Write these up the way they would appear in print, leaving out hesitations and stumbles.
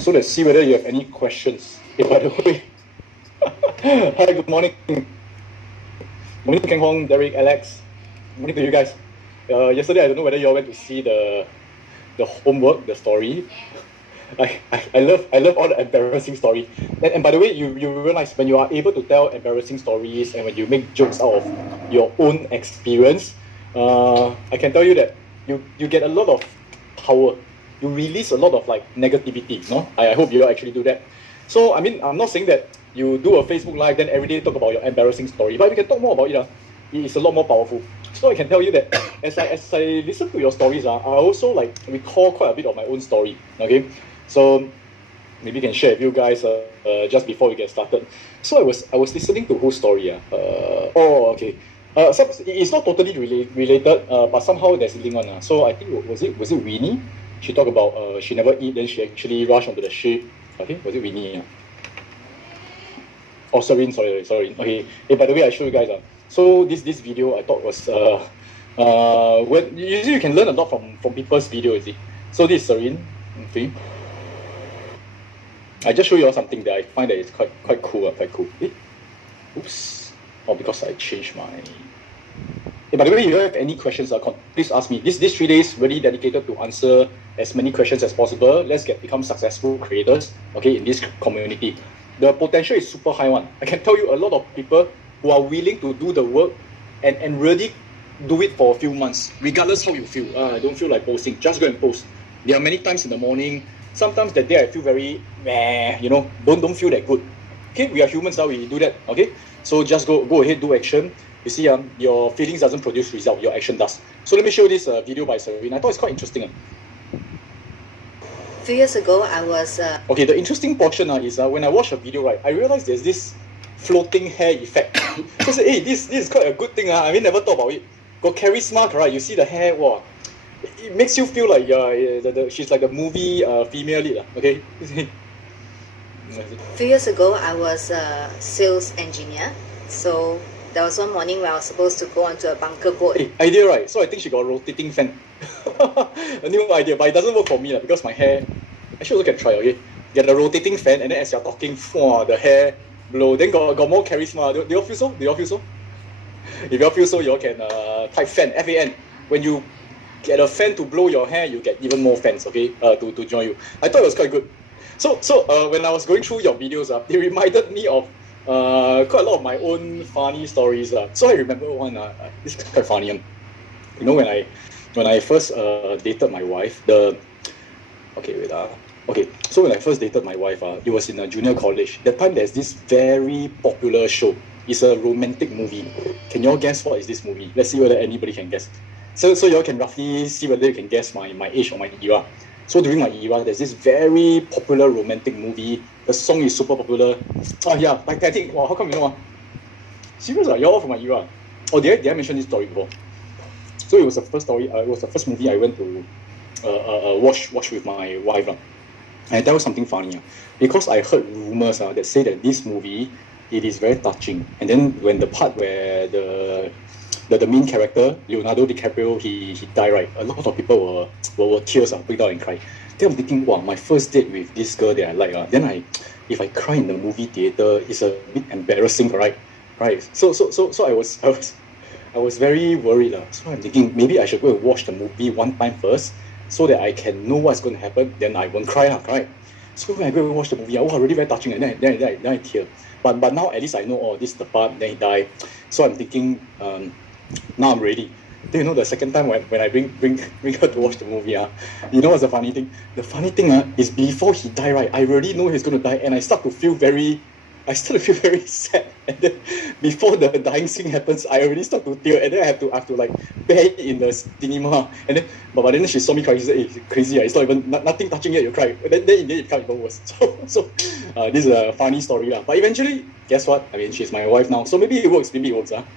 So let's see whether you have any questions. Hey, by the way, hi, good morning. Good morning, Keng Hong, Derek, Alex. Good morning to you guys. Yesterday, I don't know whether you all went to see the homework, the story. I love all the embarrassing story. And by the way, you realize when you are able to tell embarrassing stories and when you make jokes out of your own experience, I can tell you that you get a lot of power. You release a lot of like negativity. No, I hope you actually do that. So I mean, I'm not saying that you do a Facebook Live then every day talk about your embarrassing story, but we can talk more about it. It is a lot more powerful. So I can tell you that as I listen to your stories, I also like recall quite a bit of my own story. Okay, so maybe I can share with you guys just before we get started. So I was listening to whose story? Okay. It's not totally related, but somehow there's a link on. So I think was it Winnie? She talked about she never eat, then she actually rushed onto the ship. I think was it Winnie? Oh, Serene, sorry. Okay. Hey, by the way, I show you guys. So this video I thought was when usually you can learn a lot from people's video, you see. So this is Serene. Okay. I just show you all something that I find that is quite cool. Quite cool. Oops. Oh, because I changed my. Hey, by the way, if you have any questions, please ask me. This 3 days really dedicated to answer as many questions as possible. Let's become successful creators. Okay, in this community, the potential is super high one. I can tell you a lot of people who are willing to do the work and really do it for a few months, regardless how you feel. I don't feel like posting. Just go and post. There are many times in the morning. Sometimes that day I feel very don't feel that good. Okay, we are humans now. We do that. Okay, so just go ahead, do action. You see, your feelings doesn't produce result. Your action does. So let me show this video by Serene. I thought it's quite interesting. A few years ago, I was. Okay, the interesting portion is when I watch a video, right, I realized there's this floating hair effect. So I said, hey, this is quite a good thing. I mean, never thought about it. Got charisma, right? You see the hair, wow. It makes you feel like she's like the movie female lead. Okay. A few years ago, I was a sales engineer. So there was one morning where I was supposed to go onto a bunker boat. Hey, idea, right? So I think she got a rotating fan. A new idea, but it doesn't work for me because my hair. Actually, also can try. Okay, get a rotating fan, and then as you're talking, the hair blow. Then got more charisma. Do you all feel so? Do you all feel so? If you all feel so, you all can type fan, F-A-N. When you get a fan to blow your hair, you get even more fans. Okay, to join you. I thought it was quite good. So when I was going through your videos, it reminded me of quite a lot of my own funny stories. So I remember one. This is quite funny. You know, when I first dated my wife, so when I first dated my wife, it was in a junior college. That time there's this very popular show. It's a romantic movie. Can you all guess what is this movie? Let's see whether anybody can guess. So you all can roughly see whether you can guess my age or my era. So during my era, there's this very popular romantic movie. The song is super popular. Oh yeah, like I think, wow, how come you know? Serious? You're all from my era. Oh, did I mention this story before? So it was the first story. It was the first movie I went to watch with my wife. And I tell you something funny. Because I heard rumors that say that this movie, it is very touching. And then when the part where the main character, Leonardo DiCaprio, he died, right? A lot of people were tears, break down and cry. Then I'm thinking, wow, my first date with this girl that I like, then if I cry in the movie theater, it's a bit embarrassing, right? Right. So I was very worried. So I'm thinking maybe I should go and watch the movie one time first, so that I can know what's going to happen. Then I won't cry, right? So when I go and watch the movie, really very touching, and then I tear. But now at least I know, this is the part. Then he died. So I'm thinking, now I'm ready. Then you know the second time when I bring her to watch the movie, you know what's the funny thing? The funny thing is before he died, right? I already know he's going to die, and I start to feel very sad. And then before the dying scene happens, I already start to tear, and then I have to like bear it in the cinema. And then but then she saw me cry. She said, "Hey, crazy! It's not even nothing touching yet. You cry." Then in the end it can't even worse. So this is a funny story, But eventually, guess what? I mean, she's my wife now. So maybe it works.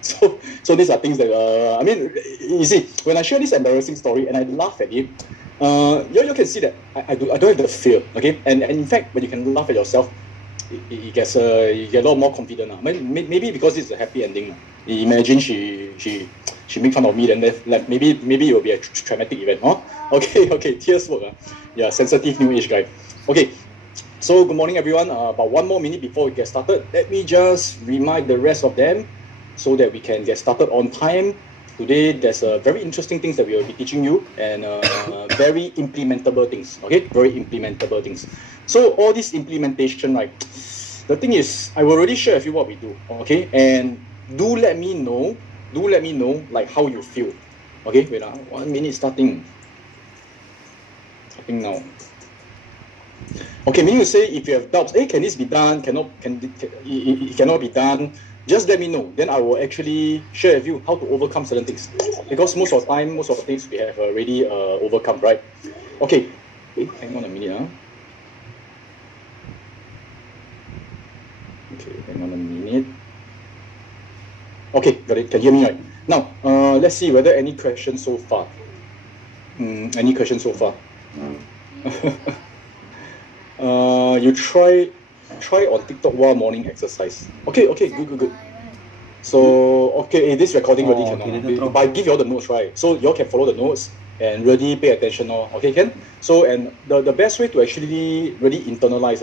So these are things that I mean, you see, when I share this embarrassing story and I laugh at it, you can see that I don't have the fear. Okay, and in fact, when you can laugh at yourself, you get a lot more confident. Maybe because it's a happy ending. Imagine she make fun of me, then like maybe it will be a traumatic event. Okay, tears work. Yeah, sensitive new age guy. Okay, So good morning, everyone. About 1 more minute before we get started, let me just remind the rest of them so that we can get started on time. Today, there's very interesting things that we will be teaching you and very implementable things, okay? Very implementable things. So all this implementation, right? The thing is, I will already share with you what we do, okay? And do let me know like how you feel, okay? Wait, 1 minute starting now. Okay, meaning to say if you have doubts, hey, can this be done? It cannot be done. Just let me know. Then I will actually share with you how to overcome certain things. Because most of the time, most of the things we have already overcome, right? Okay, hang on a minute. Okay, hang on a minute. Okay, got it. Can you hear me right? Now, let's see whether any questions so far. Any questions so far? You try on TikTok while morning exercise. Okay, good. So, okay, this recording really cannot. But I give you all the notes, right? So you all can follow the notes and really pay attention. Okay, Ken? So, and the best way to actually really internalize,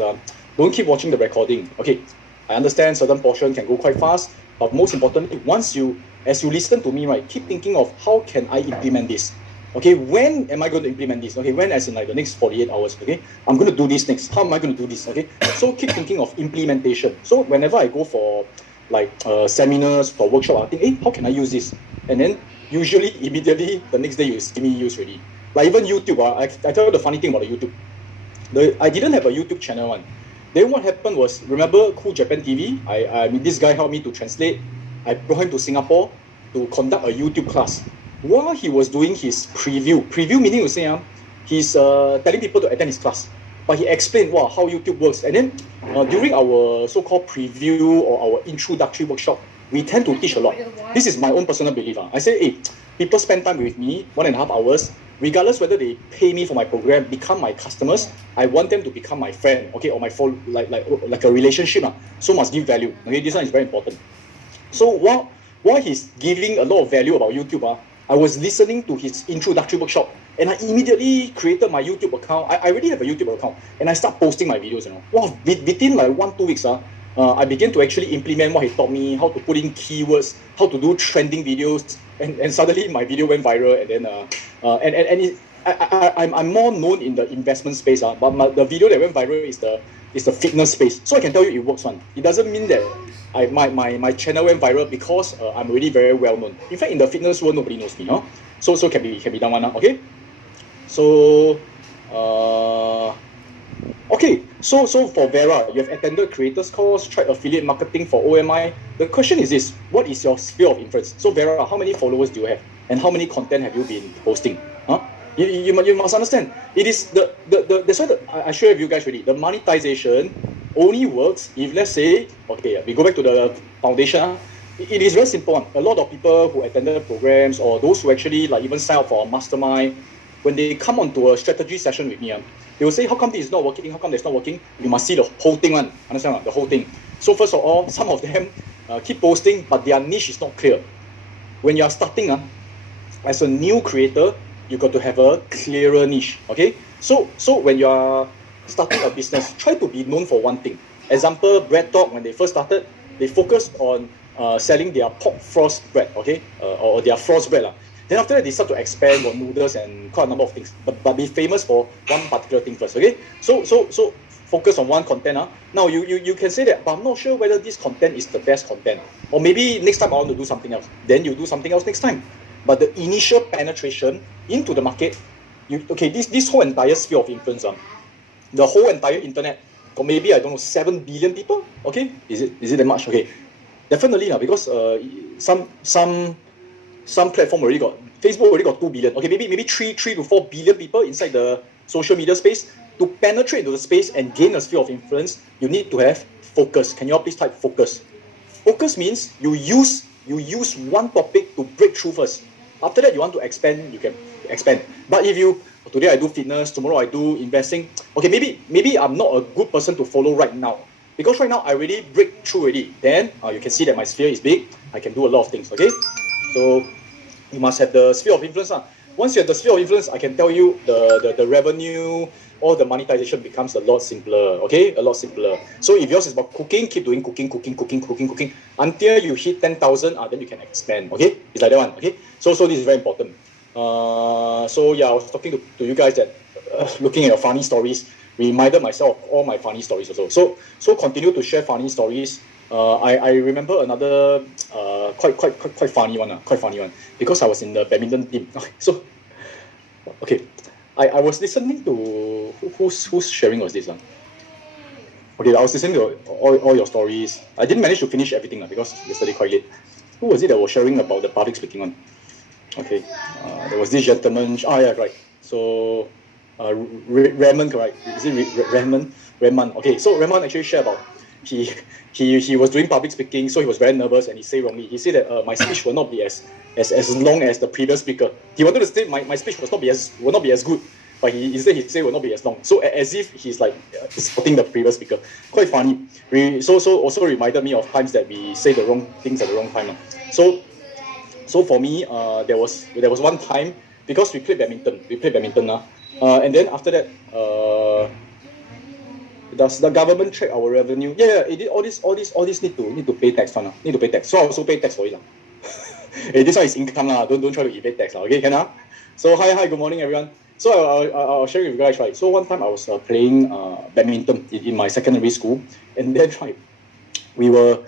don't keep watching the recording. Okay, I understand certain portion can go quite fast, but most importantly, as you listen to me, right, keep thinking of how can I implement this. Okay, when am I going to implement this? Okay, when as in like the next 48 hours, okay? I'm going to do this next. How am I going to do this? Okay, so keep thinking of implementation. So whenever I go for like seminars or workshop, I think, hey, how can I use this? And then usually immediately the next day you see me use already. Like even YouTube, I tell you the funny thing about the YouTube. I didn't have a YouTube channel one. Then what happened was, remember Cool Japan TV? I mean, this guy helped me to translate. I brought him to Singapore to conduct a YouTube class. While he was doing his preview meaning to say he's telling people to attend his class, but he explained how YouTube works. And then during our so-called preview or our introductory workshop, we tend to teach a lot. This is my own personal belief. I say, hey, people spend time with me 1.5 hours, regardless whether they pay me for my program, become my customers, I want them to become my friend, okay, or my phone, like a relationship. So must give value. Okay, this one is very important. So while he's giving a lot of value about YouTube, I was listening to his introductory workshop and I immediately created my YouTube account. I already have a YouTube account and I start posting my videos. Within like 1-2 weeks, I began to actually implement what he taught me, how to put in keywords, how to do trending videos, and suddenly my video went viral. And then I'm more known in the investment space, but the video that went viral is the fitness space. So I can tell you it works. It doesn't mean that my channel went viral because I'm already very well known. In fact, in the fitness world, nobody knows me. So can be done one. Okay. So okay. So for Vera, you have attended creators course, tried affiliate marketing for OMI. The question is this: what is your sphere of influence? So Vera, how many followers do you have, and how many content have you been posting? You must understand. It is that's why I share with you guys already. The monetization only works if, let's say, okay, we go back to the foundation. It is very simple. A lot of people who attended programs or those who actually like even sign up for a mastermind, when they come onto a strategy session with me, they will say, how come this is not working? How come that's not working? You must see the whole thing, understand? The whole thing. So first of all, some of them keep posting, but their niche is not clear. When you are starting, as a new creator, you got to have a clearer niche. Okay. So when you are starting a business, try to be known for one thing. Example, Bread Talk, when they first started, they focused on selling their pork frost bread, okay, or their frost bread. Then after that, they start to expand on noodles and quite a number of things, but be famous for one particular thing first, okay? So focus on one content. Now you can say that, but I'm not sure whether this content is the best content, or maybe next time I want to do something else. Then you do something else next time. But the initial penetration into the market, this whole entire sphere of influence, the whole entire internet, or maybe, I don't know, 7 billion people, okay? Is it that much? Okay, definitely, because some platform already got, Facebook already got 2 billion, okay, maybe 3 to 4 billion people inside the social media space. To penetrate into the space and gain a sphere of influence, you need to have focus. Can you all please type focus? Focus means you use one topic to break through first. After that, you want to expand, you can expand. But if today I do fitness, tomorrow I do investing, okay, maybe I'm not a good person to follow right now. Because right now I already break through already. Then you can see that my sphere is big. I can do a lot of things, okay? So you must have the sphere of influence. Once you have the sphere of influence, I can tell you the revenue, all the monetization becomes a lot simpler, okay? A lot simpler. So if yours is about cooking, keep doing cooking until you hit 10,000, then you can expand, okay? It's like that one, okay? So this is very important. So yeah, I was talking to you guys that looking at your funny stories, reminded myself of all my funny stories also. So continue to share funny stories. I remember another quite funny one, because I was in the badminton team. So okay, I was listening to whose sharing was this one? Okay, I was listening to all your stories. I didn't manage to finish everything because yesterday quite late. Who was it that was sharing about the public speaking one? Okay, there was this gentleman. Yeah, right. So Raymond, correct? Is it Raymond? Okay, so Raymond actually shared about he was doing public speaking, so he was very nervous and he said wrongly. He said that my speech will not be as long as the previous speaker. He wanted to say my speech will not be as good, but he said will not be as long. So as if he's like supporting the previous speaker. Quite funny. So also reminded me of times that we say the wrong things at the wrong time. So for me, there was one time because we played badminton. And then after that, does the government track our revenue? Yeah, it did, all this need to pay tax one. Need to pay tax. So I also pay tax for it. Hey, this one is income lah. Don't try to evade tax lah. Okay, can ah? So hi, good morning everyone. So I'll share with you guys, right? So one time I was playing badminton in my secondary school, and then right, we were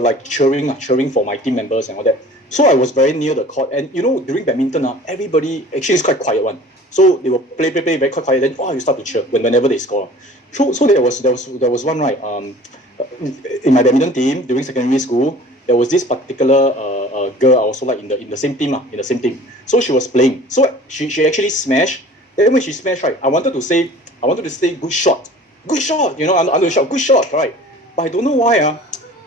like cheering for my team members and all that. So I was very near the court, and during badminton, everybody actually is quite quiet one. So they will play very quiet. Then you start to cheer whenever they score. So there was one, right. In my badminton team during secondary school, there was this particular girl also like in the same team. So she was playing. So she actually smashed. Then when she smashed, right, I wanted to say good shot. I'm going to shout good shot, right? But I don't know why.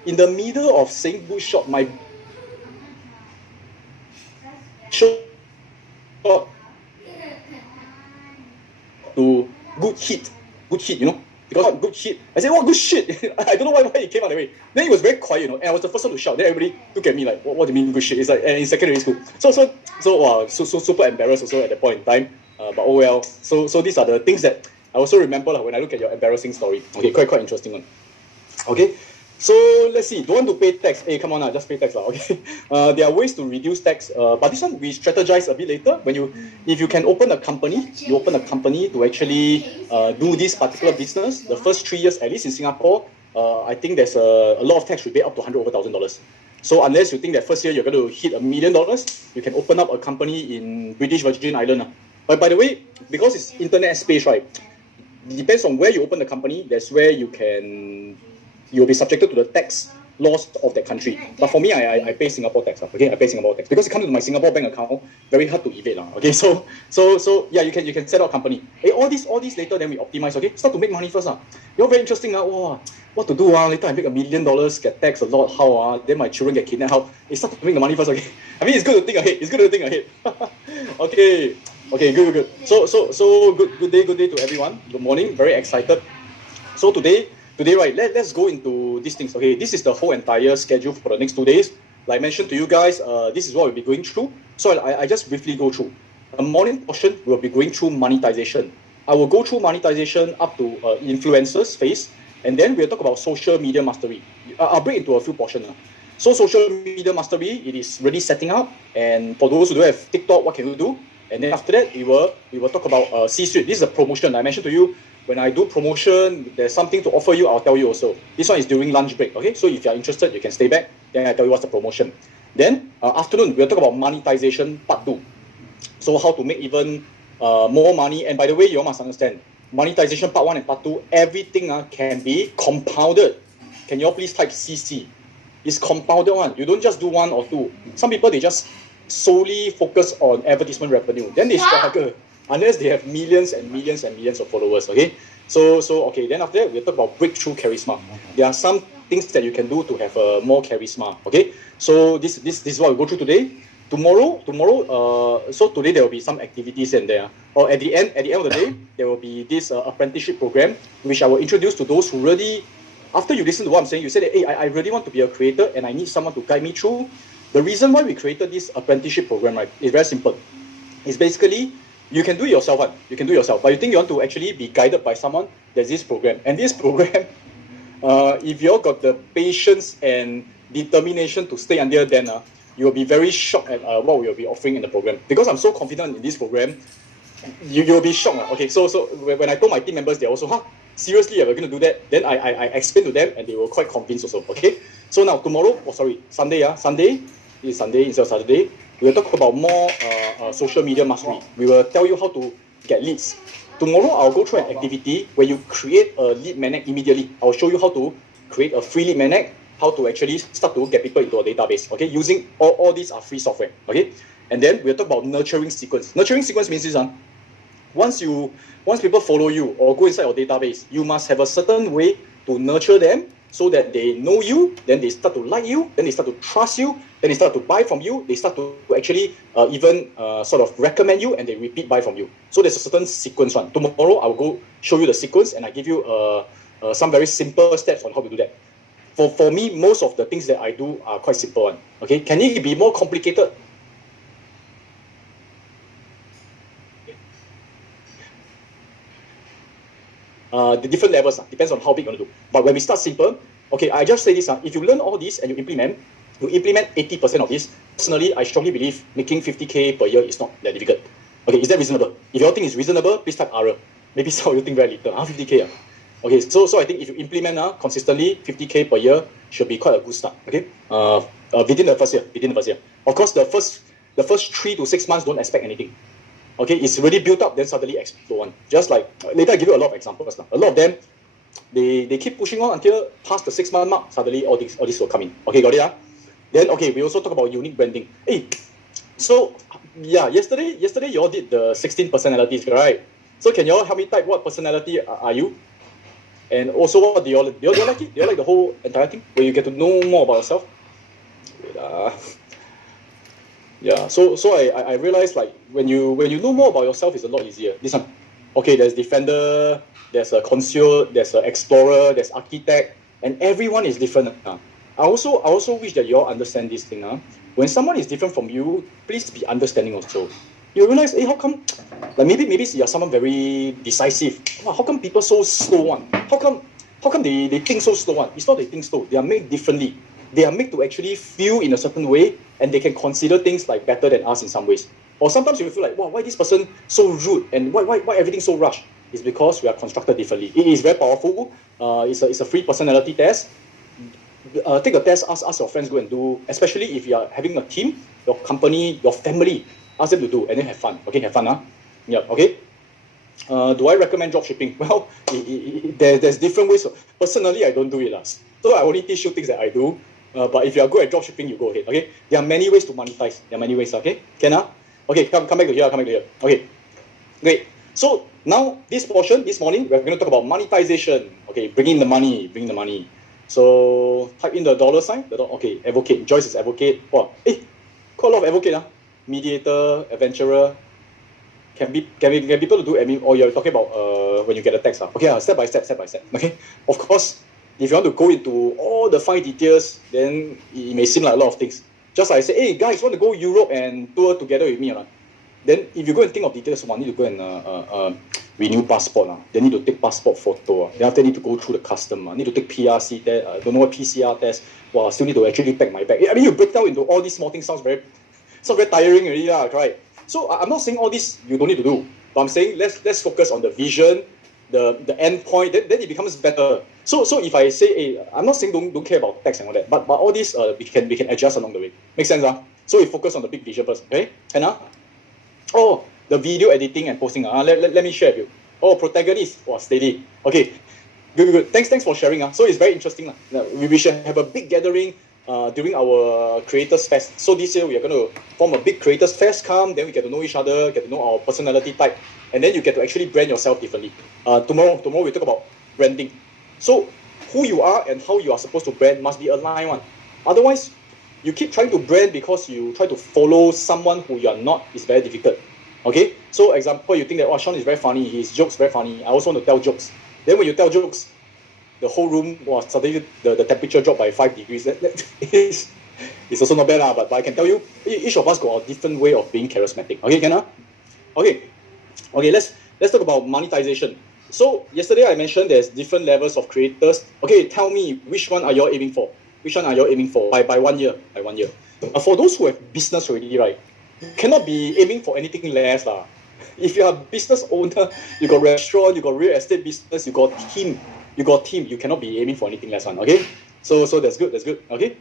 In the middle of saying good shot, my shot to good hit, because good hit. I said, what good shit? I don't know why it came out that way. Then it was very quiet, and I was the first one to shout. Then everybody looked at me like, what do you mean good shit? It's like in secondary school. So super embarrassed also at that point in time. But oh well. So these are the things that I also remember when I look at your embarrassing story. Okay, quite interesting one. Okay. So let's see. Don't want to pay tax? Hey, come on, just pay tax lah. Okay. There are ways to reduce tax. But this one we strategize a bit later. If you can open a company, to actually do this particular business. The first 3 years, at least in Singapore, I think there's a lot of tax rebate up to $100,000. So unless you think that first year you're going to hit $1 million, you can open up a company in British Virgin Island. But by the way, because it's internet space, right? It depends on where you open the company. That's where you'll be subjected to the tax laws of that country. But for me, I pay Singapore tax. Okay, I pay Singapore tax because it comes to my Singapore bank account. Very hard to evade. Okay, so yeah, you can set up a company. Hey, all this later, then we optimize. Okay, start to make money first. You're very interesting. Wow, what to do? Later I make $1 million, get taxed a lot. How? Then my children get kidnapped. How? Hey, start to make the money first. Okay, I mean it's good to think ahead. Okay, good. So good day to everyone. Good morning. Very excited. So today, right, let's go into these things. Okay, this is the whole entire schedule for the next 2 days. Like I mentioned to you guys, this is what we'll be going through. So I just briefly go through. The morning portion, we'll be going through monetization. I will go through monetization up to influencers phase, and then we'll talk about social media mastery. I'll break into a few portions. So social media mastery, it is really setting up. And for those who don't have TikTok, what can you do? And then after that, we will talk about C-suite. This is a promotion. I mentioned to you, when I do promotion, there's something to offer you, I'll tell you also. This one is during lunch break, okay? So if you're interested, you can stay back. Then I tell you what's the promotion. Then afternoon, we'll talk about monetization part 2. So how to make even more money. And by the way, you all must understand, monetization part 1 and part 2, everything can be compounded. Can you all please type CC? It's compounded one. You don't just do 1 or 2. Some people, they just solely focus on advertisement revenue. Then they struggle. Unless they have millions and millions and millions of followers, okay? So okay, then after that, we'll talk about breakthrough charisma. There are some things that you can do to have more charisma, okay? So this is what we'll go through today. Tomorrow, so today there will be some activities in there. Or at the end of the day, there will be this apprenticeship program, which I will introduce to those who really, after you listen to what I'm saying, you say that, hey, I really want to be a creator and I need someone to guide me through. The reason why we created this apprenticeship program, right, is very simple. It's basically You can do it yourself, one. You can do it yourself. But you think you want to actually be guided by someone, there's this program. And this program, if you all got the patience and determination to stay until then, you will be very shocked at what we will be offering in the program. Because I'm so confident in this program, you'll be shocked. Okay, so when I told my team members, they also, seriously, we're going to do that. Then I explained to them, and they were quite convinced also. Okay, so now tomorrow, Sunday instead of Saturday, we will talk about more social media mastery. We will tell you how to get leads. Tomorrow, I'll go through an activity where you create a lead magnet immediately. I'll show you how to create a free lead magnet, how to actually start to get people into a database. Okay, using all these are free software. Okay, and then we'll talk about nurturing sequence. Nurturing sequence means this, once people follow you or go inside your database, you must have a certain way to nurture them so that they know you, then they start to like you, then they start to trust you, then they start to buy from you, they start to actually even sort of recommend you, and they repeat buy from you. So there's a certain sequence one. Tomorrow I'll go show you the sequence, and I give you some very simple steps on how to do that. For me, most of the things that I do are quite simple one. Okay, can it be more complicated? The different levels depends on how big you want to do. But when we start simple, okay, I just say this, if you learn all this and you implement 80% of this. Personally, I strongly believe making 50K per year is not that difficult. Okay, is that reasonable? If you all think it's reasonable, please type error. Maybe some of you think very little. 50K. Okay, so I think if you implement consistently, 50K per year should be quite a good start. Okay, within the first year. Of course, the first 3 to 6 months, don't expect anything. Okay, it's really built up, then suddenly explode one. Just like later, I give you a lot of examples. A lot of them, they keep pushing on until past the 6 month mark. Suddenly, all this will come in. Okay, got it? Then okay, we also talk about unique branding. Hey, so yeah, yesterday you all did the 16 personalities, right? So can you all help me type what personality are you? And also, what do you all like it? Do you all like the whole entire thing where you get to know more about yourself? Yeah, so I realized, like, when you know more about yourself, it's a lot easier. This one, okay, there's defender, there's a concierge, there's an explorer, there's architect, and everyone is different. I also wish that you all understand this thing. When someone is different from you, please be understanding also. You realize, how come, like maybe you're someone very decisive. How come people so slow one? How come they think so slow one? It's not they think slow. They are made differently. They are made to actually feel in a certain way, and they can consider things like better than us in some ways. Or sometimes you feel like, wow, why this person so rude, and why everything so rushed? It's because we are constructed differently. It is very powerful. It's a free personality test. Take a test, ask your friends, go and do, especially if you are having a team, your company, your family, ask them to do, and then have fun. Okay, have fun, Yeah, okay. Do I recommend dropshipping? Well, there's different ways. Personally, I don't do it. So I only teach you things that I do. But if you are good at dropshipping, you go ahead. Okay, there are many ways to monetize. There are many ways. Okay, can Okay, come back to here. Okay, great. So now this portion, this morning, we're going to talk about monetization. Okay, bring the money. So type in the dollar sign. Okay, advocate. Joyce is advocate. Wow, quite a lot of advocate. Mediator, adventurer. Can people do admin? Or you're talking about when you get a text. Okay, step by step. Okay, of course. If you want to go into all the fine details, then it may seem like a lot of things. Just like I say, hey guys, want to go Europe and tour together with me or not? Then if you go and think of details, need to go and renew passport. They need to take passport photo. Then after need to go through the custom. Need to take PRC test. I don't know what PCR test. Wow, still need to actually pack my bag. I mean, you break down into all these small things. Sounds very tiring already, right? So I'm not saying all this you don't need to do, but I'm saying let's focus on the vision, the end point. Then it becomes better. So if I say, hey, I'm not saying don't care about text and all that, but all this we can adjust along the way. Make sense? So we focus on the big vision first. Okay? And the video editing and posting. Let me share with you. Protagonist. Steady. Okay. Good. Thanks for sharing. So it's very interesting. We should have a big gathering during our Creators Fest. So this year we are going to form a big Creators Fest. Then we get to know each other, get to know our personality type, and then you get to actually brand yourself differently. Tomorrow we talk about branding. So who you are and how you are supposed to brand must be aligned one. Otherwise, you keep trying to brand because you try to follow someone who you are not. It's very difficult. Okay? So example, you think that, Sean is very funny. His jokes very funny. I also want to tell jokes. Then when you tell jokes, the whole room suddenly the temperature dropped by 5 degrees. It's also not bad, but I can tell you, each of us got a different way of being charismatic. Okay, can? Okay. Okay, let's talk about monetization. So yesterday I mentioned there's different levels of creators. Okay, tell me which one are you all aiming for? Which one are you all aiming for by 1 year? By 1 year. For those who have business already, right? You cannot be aiming for anything less lah. If you are a business owner, you got restaurant, you got real estate business, you got team, you cannot be aiming for anything less one. Okay, so that's good. Okay.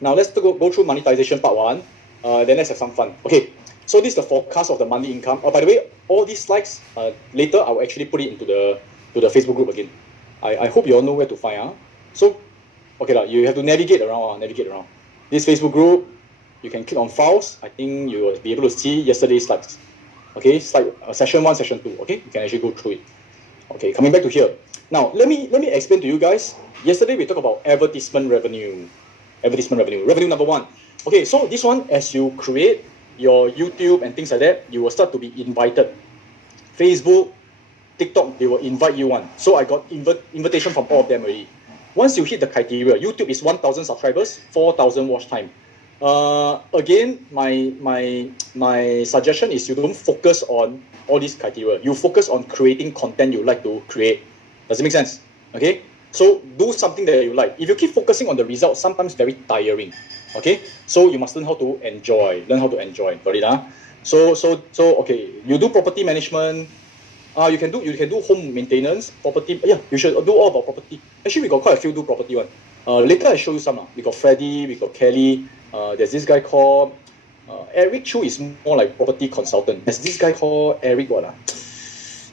Now let's go through monetization part one. Then let's have some fun. Okay, so this is the forecast of the monthly income. By the way, all these slides later I will actually put it into the Facebook group again. I hope you all know where to find. So okay lah, you have to navigate around. This Facebook group, you can click on files. I think you will be able to see yesterday's slides. Okay, slide session 1, session 2. Okay, you can actually go through it. Okay, coming back to here. Now let me explain to you guys. Yesterday we talked about advertisement revenue. Revenue number 1. Okay, so this one, as you create your YouTube and things like that, you will start to be invited. Facebook, TikTok, they will invite you one. So I got invitation from all of them already. Once you hit the criteria, YouTube is 1,000 subscribers, 4,000 watch time. Again, my suggestion is you don't focus on all these criteria. You focus on creating content you like to create. Does it make sense? Okay. So do something that you like. If you keep focusing on the results, sometimes very tiring. Okay. So you must learn how to enjoy. Got it? So okay. You do property management. You can do home maintenance, property. Yeah, you should do all about property. Actually, we got quite a few do property one. Later I show you some. We got Freddie, we got Kelly. There's this guy called Eric Chu is more like property consultant. There's this guy called Eric what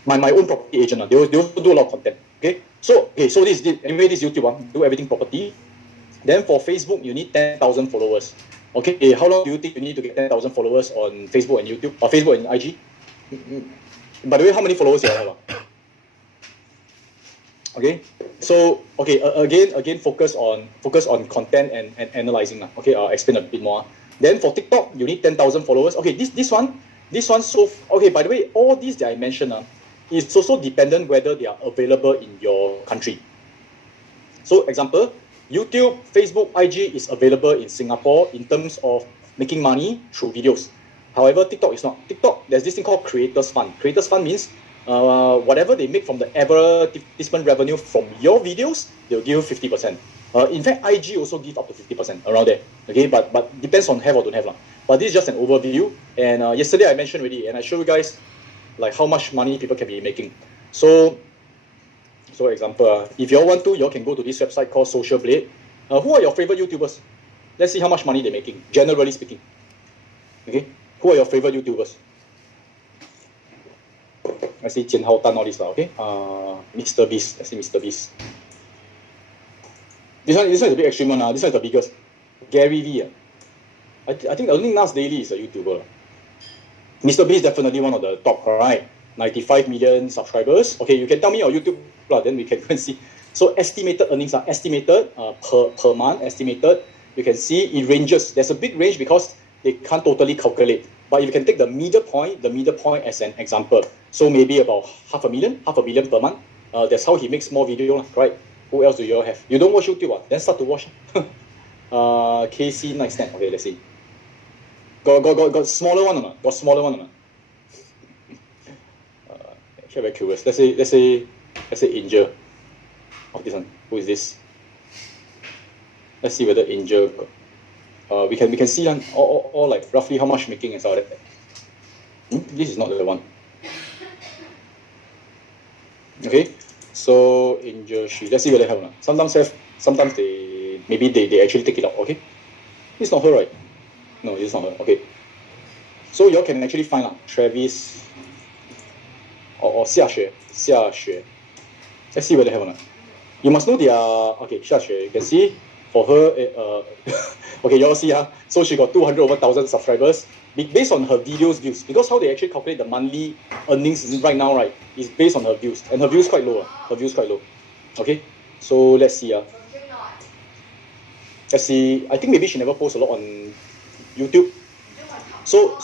my own property agent. They also do a lot of content. Okay, so this YouTube do everything property. Then for Facebook, you need 10,000 followers. Okay, how long do you think you need to get 10,000 followers on Facebook and YouTube or Facebook and IG? By the way, how many followers you have? Okay, so okay, again, focus on content and analyzing. Okay, I'll explain a bit more. Then for TikTok, you need 10,000 followers. Okay, this one. So okay. By the way, all these that I mentioned, is also dependent whether they are available in your country. So, example, YouTube, Facebook, IG is available in Singapore in terms of making money through videos. However, TikTok is not. TikTok, there's this thing called Creators Fund. Creators Fund means whatever they make from the advertisement revenue from your videos, they'll give you 50%. In fact, IG also give up to 50% around there. Okay, but depends on have or don't have. But this is just an overview. And yesterday I mentioned already, and I showed you guys like how much money people can be making. So example, if you all want to, you all can go to this website called Social Blade. Who are your favorite YouTubers? Let's see how much money they're making, generally speaking. Okay, who are your favorite YouTubers? Let's see Jian Hao Tan, all this. Okay, Mr. Beast. Let's see Mr. Beast. This one is a bit extreme one. This one is the biggest. Gary Vee. I think only Nas Daily is a YouTuber. Mr. Beast is definitely one of the top, right? 95 million subscribers. Okay, you can tell me your YouTube, then we can go and see. So estimated earnings are estimated per month, estimated. You can see it ranges. There's a big range because they can't totally calculate. But if you can take the middle point as an example. So maybe about half a million per month. That's how he makes more video, right? Who else do you all have? You don't watch YouTube, then start to watch. KC Nightstand. Okay, let's see. Got smaller one or not? Actually, very curious. Let's say Angel. Of this one. Who is this? Let's see whether Angel. We can see all like roughly how much making and stuff like that. This is not the one. Okay. So Angel Shi. Let's see whether they have or not. Sometimes have. Sometimes they actually take it out. Okay. It's not her, right? No, it's not her. Okay. So you all can actually find out Travis or Xia Xue. Let's see whether they have or not. You must know they are okay. Xia Xue, you can see for her. Okay, you all see so she got 200,000 subscribers based on her videos views. Because how they actually calculate the monthly earnings right now, right, is based on her views, and her views quite low. Okay, so let's see. Let's see. I think maybe she never posts a lot on YouTube. So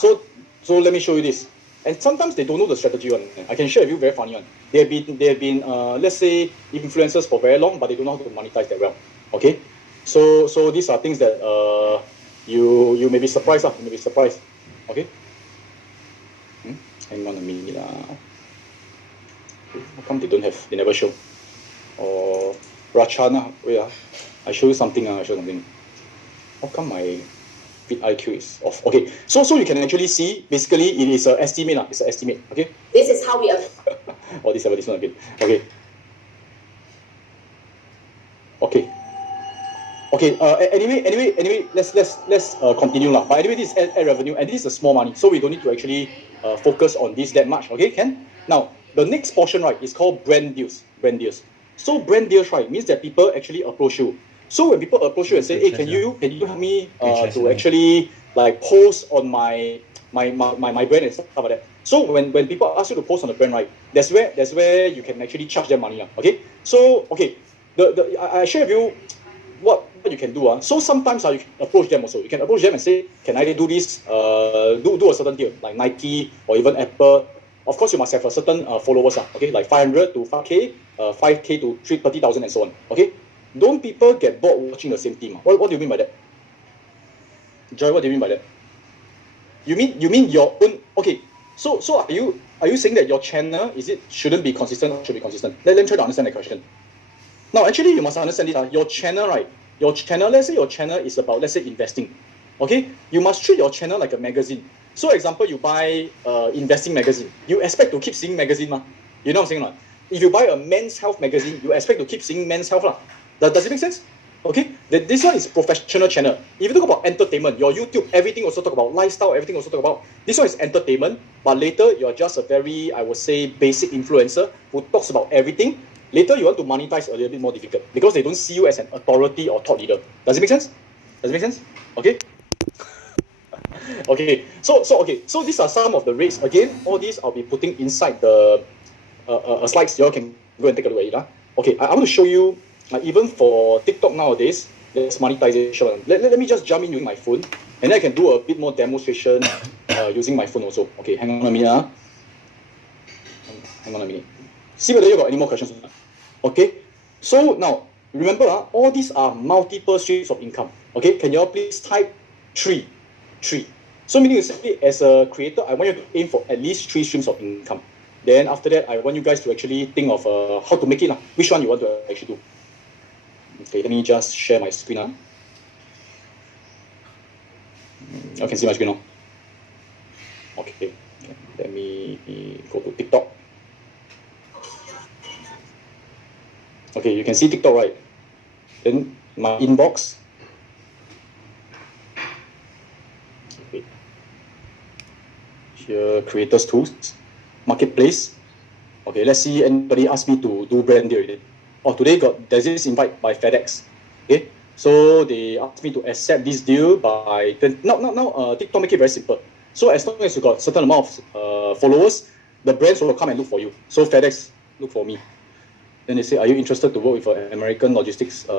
let me show you this. And sometimes they don't know the strategy one. I can share with you very funny one. They have been let's say influencers for very long, but they don't know how to monetize that well. Okay, so these are things that you may be surprised. Okay. Hang on a minute. How come they don't have? They never show. Or Rachana. Wait, I show you something. I show something. How come my vidIQ is off? Okay, so you can actually see. Basically, it is an estimate. It's an estimate. Okay. This is how we. Oh, this one again. Okay. Okay. Okay. Anyway. Let's continue lah. But anyway, this is ad revenue, and this is a small money, so we don't need to actually focus on this that much. Okay, Ken? Now the next portion, right, is called brand deals. Brand deals. So brand deals, right, means that people actually approach you. So when people approach you and say, "Hey, can you help me to actually like post on my brand and stuff like that?" So when people ask you to post on the brand, right, that's where you can actually charge them money. Okay. So okay, I share with you what you can do. So sometimes you can approach them also. You can approach them and say, "Can I do this? Do a certain deal like Nike or even Apple." Of course, you must have a certain followers. Okay, like 500 to 5K, 5K to 30,000 and so on. Okay. Don't people get bored watching the same team? What do you mean by that? Joy, what do you mean by that? You mean your own? Okay, so are you saying that your channel shouldn't be consistent or should be consistent? Let me try to understand the question. Now, actually, you must understand this. Your channel, right? Your channel, let's say your channel is about, let's say, investing. Okay, you must treat your channel like a magazine. So, example, you buy investing magazine. You expect to keep seeing magazine, ma? You know what I'm saying, right? If you buy a men's health magazine, you expect to keep seeing men's health, lah. Does it make sense? Okay, this one is professional channel. If you talk about entertainment, your YouTube, everything also talk about lifestyle, everything also talk about. This one is entertainment, but later you're just a very, I would say, basic influencer who talks about everything. Later you want to monetize a little bit more difficult because they don't see you as an authority or thought leader. Does it make sense? Does it make sense? Okay. Okay. So these are some of the rates. Again, all these I'll be putting inside the slides. You all can go and take a look at it. Okay, I want to show you. Even for TikTok nowadays, there's monetization. Let me just jump in using my phone, and then I can do a bit more demonstration using my phone also. Okay, hang on a minute. Hang on a minute. See whether you got any more questions. Okay, so now remember, all these are multiple streams of income. Okay, can you all please type three? So meaning to say, as a creator, I want you to aim for at least 3 streams of income. Then after that, I want you guys to actually think of how to make it. Which one you want to actually do. Okay, let me just share my screen now. You can see my screen now. Okay, let me go to TikTok. Okay, you can see TikTok, right? Then my inbox. Okay. Here, creators tools, marketplace. Okay, let's see anybody ask me to do brand deal. Oh, today there's this invite by FedEx. Okay, so they asked me to accept this deal by now. TikTok make it very simple. So as long as you got certain amount of followers, the brands will come and look for you. So FedEx look for me. Then they say, "Are you interested to work with an American logistics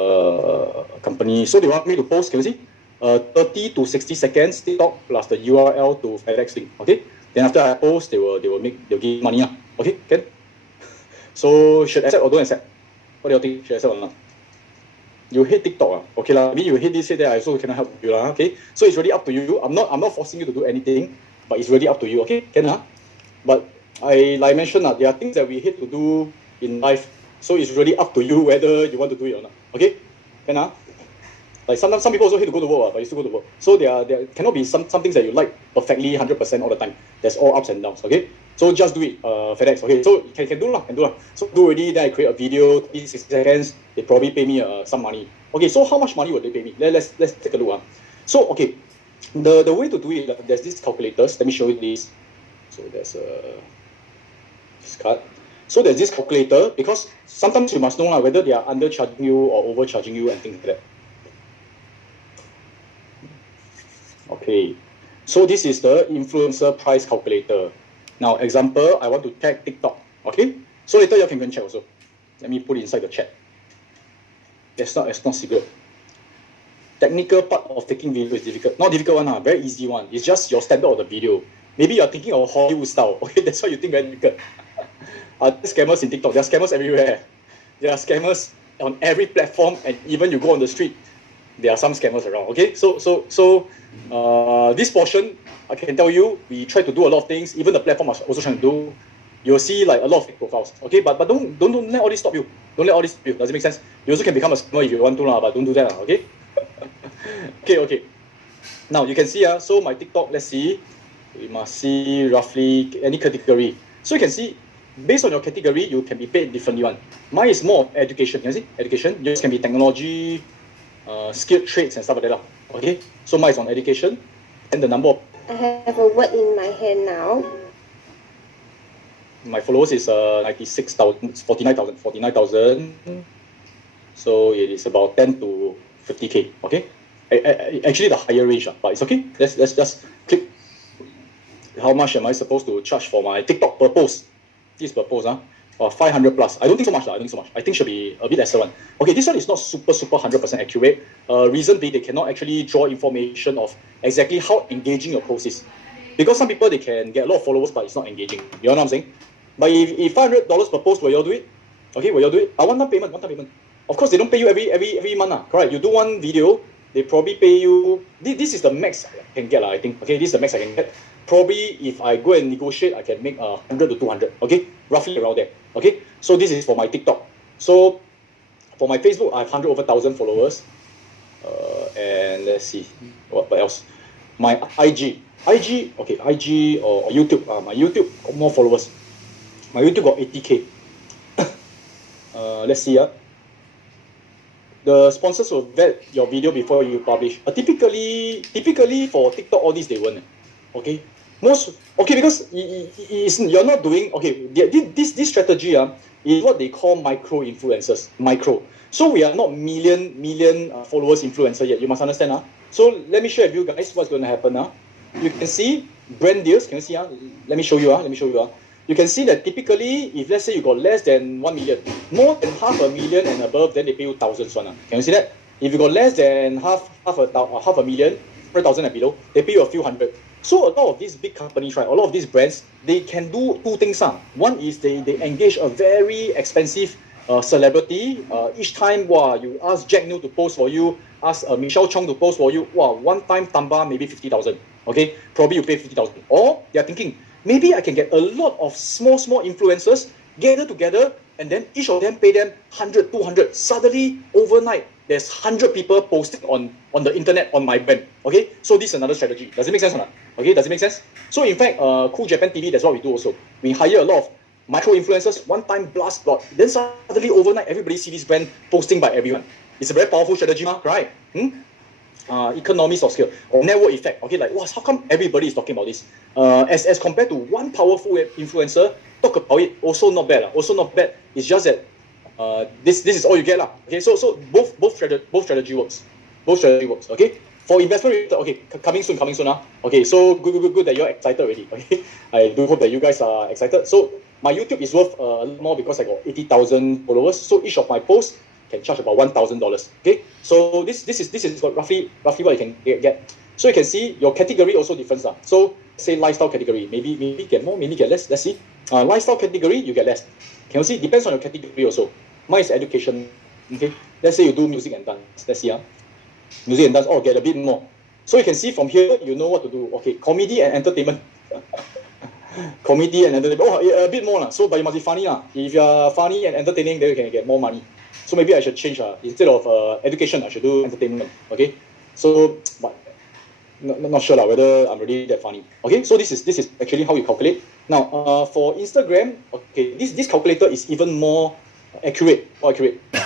company?" So they want me to post. Can you see? 30 to 60 seconds TikTok plus the URL to FedEx link. Okay. Then after I post, they'll give money. Okay, can? So should accept or don't accept? What do you think? Should I accept or not? You hate TikTok. Okay lah. I mean, you hate this, hate that. I also cannot help you lah. Okay. So it's really up to you. I'm not forcing you to do anything, but it's really up to you. Okay, can But like I mentioned, there are things that we hate to do in life. So it's really up to you whether you want to do it or not. Okay, can Like sometimes some people also hate to go to work, but you still go to work. So there cannot be some things that you like perfectly 100% all the time. There's all ups and downs. Okay. So just do it, FedEx. Okay, so can do lah. So do already, then I create a video, 60 seconds, they probably pay me some money. Okay, so how much money will they pay me? Let's take a look. So okay, the way to do it, there's these calculators. Let me show you this. So there's this card. So there's this calculator because sometimes you must know whether they are undercharging you or overcharging you and things like that. Okay, so this is the influencer price calculator. Now, example, I want to tag TikTok. Okay, so later you can go and check also. Let me put it inside the chat. It's not secret. Technical part of taking video is difficult. Not difficult one, very easy one. It's just your standard of the video. Maybe you're thinking of Hollywood style. Okay, that's why you think very difficult. There's scammers in TikTok. There are scammers everywhere. There are scammers on every platform, and even you go on the street, there are some scammers around. Okay, so this portion, I can tell you, we try to do a lot of things. Even the platform is also trying to do. You'll see like a lot of fake profiles. Okay, but don't let all this stop you. Don't let all this stop you. Does it make sense? You also can become a scammer if you want to, but don't do that. Okay. Okay. Now you can see, so my TikTok, let's see. We must see roughly any category. So you can see, based on your category, you can be paid differently one. Mine is more of education. You see, education. Yours can be technology, skilled trades and stuff like that. Okay. So mine is on education, and the number of. I have a word in my hand now. My followers is 96,000, 49,000. So it is about 10 to 50K. Okay. Actually, the higher range, but it's okay. Let's just click. How much am I supposed to charge for my TikTok per post? This per post, 500 plus. I don't think so much. I think should be a bit lesser one. Okay, this one is not super 100% accurate. Reason being, they cannot actually draw information of exactly how engaging your post is. Because some people, they can get a lot of followers, but it's not engaging. You know what I'm saying? But if $500 per post, will you all do it? Okay, will you all do it? One-time payment. Of course, they don't pay you every month. Correct? You do one video, they probably pay you. This is the max I can get, I think. Okay, this is the max I can get. Probably if I go and negotiate, I can make 100 to 200. Okay, roughly around there. Okay, so this is for my TikTok. So for my Facebook, I have 100 over 1,000 followers. And let's see what else. My IG, IG or YouTube. My YouTube got more followers. My YouTube got 80K. Let's see. The sponsors will vet your video before you publish. Typically for TikTok, all these they won't. Okay, because you're not doing this strategy is what they call micro influencers. So we are not million followers influencer yet. You must understand. So let me share with you guys what's going to happen now. You can see brand deals. Can you see? Let me show you. You can see that typically, if let's say you got less than 1 million, more than 500,000 and above, then they pay you thousands one. Can you see that? If you got less than half a million, 100,000 and below, they pay you a few hundred. So a lot of these big companies, right? A lot of these brands, they can do two things. One is they engage a very expensive celebrity. Each time, you ask Jack Neo to post for you, ask Michelle Chong to post for you. One time tamba maybe 50,000. Okay, probably you pay 50,000. Or they are thinking, maybe I can get a lot of small influencers gather together, and then each of them pay them 100, 200. Suddenly, overnight, there's 100 people posting on the internet on my brand. Okay, so this is another strategy. Does it make sense or not? Okay, does it make sense? So in fact, Cool Japan TV, that's what we do also. We hire a lot of micro influencers, one-time blast plot. Then suddenly, overnight, everybody see this brand posting by everyone. It's a very powerful strategy, right? Economies of scale or network effect. Okay, like how come everybody is talking about this? As compared to one powerful influencer talk about it, also not bad. It's just that this is all you get. Okay, so both strategy works. Okay. For investment, okay, coming soon. Okay, so good that you're excited already. Okay, I do hope that you guys are excited. So my YouTube is worth a lot more because I got 80,000 followers. So each of my posts can charge about $1,000. Okay, so this is roughly what you can get. So you can see your category also different. So say lifestyle category, maybe get more, maybe get less. Let's see. Lifestyle category, you get less. Can you see? Depends on your category also. Mine is education. Okay, let's say you do music and dance. Let's see. Music and dance, get a bit more. So you can see from here, you know what to do. Okay, comedy and entertainment. A bit more. So, but you must be funny. If you're funny and entertaining, then you can get more money. So maybe I should change. Instead of education, I should do entertainment. Okay, so but not sure whether I'm really that funny. Okay, so this is actually how you calculate. Now, for Instagram, okay, this calculator is even more accurate.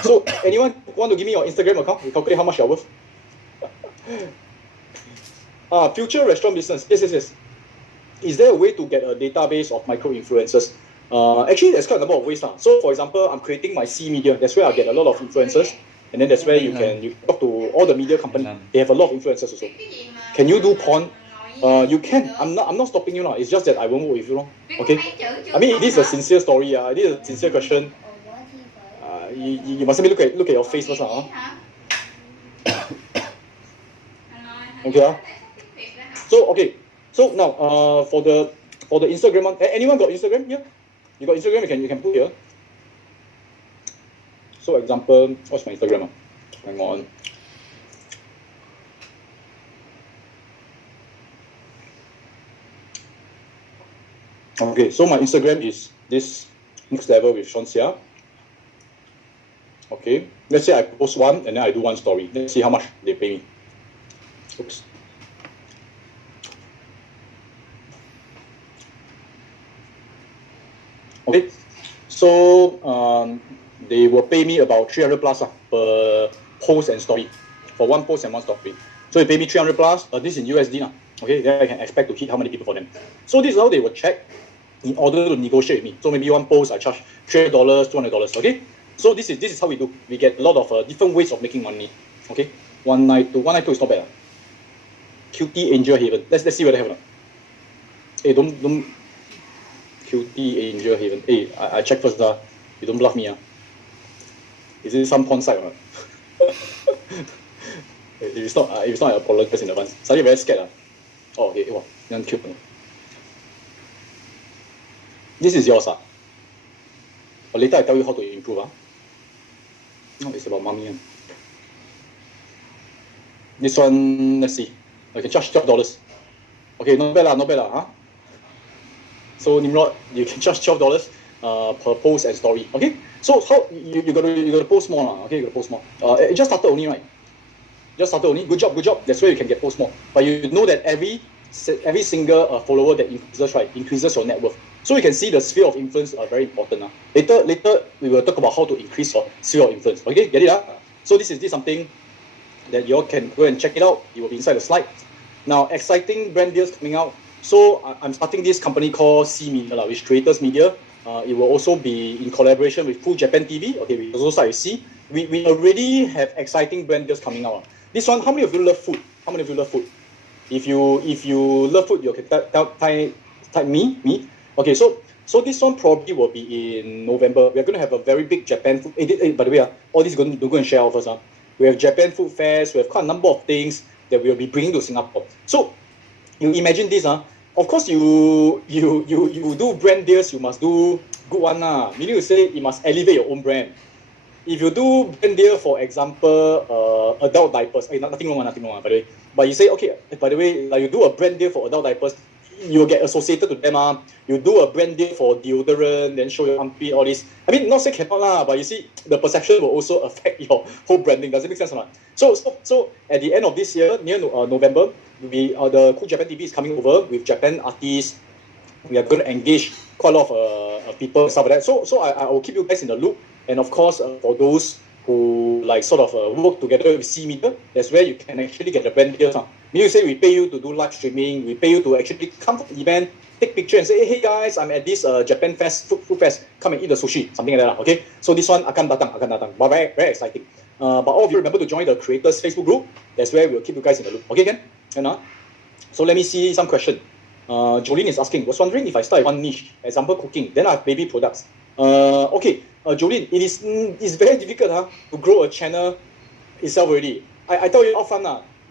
So anyone want to give me your Instagram account? You calculate how much you're worth. Future restaurant business. Yes. Is there a way to get a database of micro influencers? Actually, there's quite a number of ways. So, for example, I'm creating my C Media. That's where I get a lot of influencers. And then that's where you talk to all the media companies. They have a lot of influencers also. Can you do porn? You can. I'm not stopping you now. It's just that I won't work with you. Okay? I mean, this is a sincere story. This is a sincere question. You must look at your face first. Okay. So now for the Instagram one, anyone got Instagram here? You got Instagram? You can put here. So example, what's my Instagram? Hang on. Okay, so my Instagram is this next level with Sean Sia. Okay, let's say I post one and then I do one story. Let's see how much they pay me. Oops. Okay, so they will pay me about 300 plus per post and story for one post and one story. So they pay me 300 plus. This in USD now. Okay, then I can expect to hit how many people for them. So this is how they will check in order to negotiate with me. So maybe one post I charge $300, $200. Okay, so this is how we do. We get a lot of different ways of making money. Okay, 192 is not bad. QT Angel Haven. Let's see whether they have or not. Hey, don't. QT Angel Haven. Hey, I check first. You don't bluff me. Is it some porn site or not? if it's not, I apologize in advance. Suddenly very scared. Oh, okay. Wow, that's cute. This is yours. But later I tell you how to improve. No, it's about mommy. This one, let's see. I can charge $12. Okay, not bad not bad So Nimrod, you can charge $12 per post and story. Okay, so how you gotta post more Okay, you gotta post more. It just started only, right? Just started only. Good job. That's where you can get post more. But you know that every single follower that increases, right, increases your net worth. So you can see the sphere of influence are very important. Later we will talk about how to increase your sphere of influence. Okay, get it? So this is something that you all can go and check it out. It will be inside the slide. Now, exciting brand deals coming out. So I'm starting this company called C Media, which Creators Media. It will also be in collaboration with Full Japan TV. Okay, we also start with C. We already have exciting brand deals coming out. This one, how many of you love food? How many of you love food? If you love food, you can type me. Okay, so this one probably will be in November. We are going to have a very big Japan food. By the way, all these going to go and share offers. We have Japan food fairs. We have quite a number of things that we will be bringing to Singapore. So you imagine this, of course you do brand deals, you must do good one. Meaning to say you must elevate your own brand. If you do brand deal, for example, adult diapers, nothing wrong, by the way. But you say, okay, by the way, like you do a brand deal for adult diapers, you'll get associated to them. You do a brand deal for deodorant, then show your armpit, all this. I mean, not say cannot but you see, the perception will also affect your whole branding. Does it make sense or not? So at the end of this year, near November, the Cool Japan TV is coming over with Japan artists. We are going to engage quite a lot of people and stuff like that. So I will keep you guys in the loop. And of course, for those who like sort of work together with C Media, that's where you can actually get the brand deals. Meaning to say we pay you to do live streaming, we pay you to actually come to the event, take picture and say, hey guys, I'm at this Japan Fest, food fest, come and eat the sushi, something like that. Okay, so this one akan datang, but very, very exciting. But all of you remember to join the creators Facebook group. That's where we'll keep you guys in the loop. Okay, Ken? So let me see some question. Jolene is asking, was wondering if I start one niche, example cooking, then I have baby products. Okay, Jolene, it's very difficult to grow a channel itself already. I tell you often,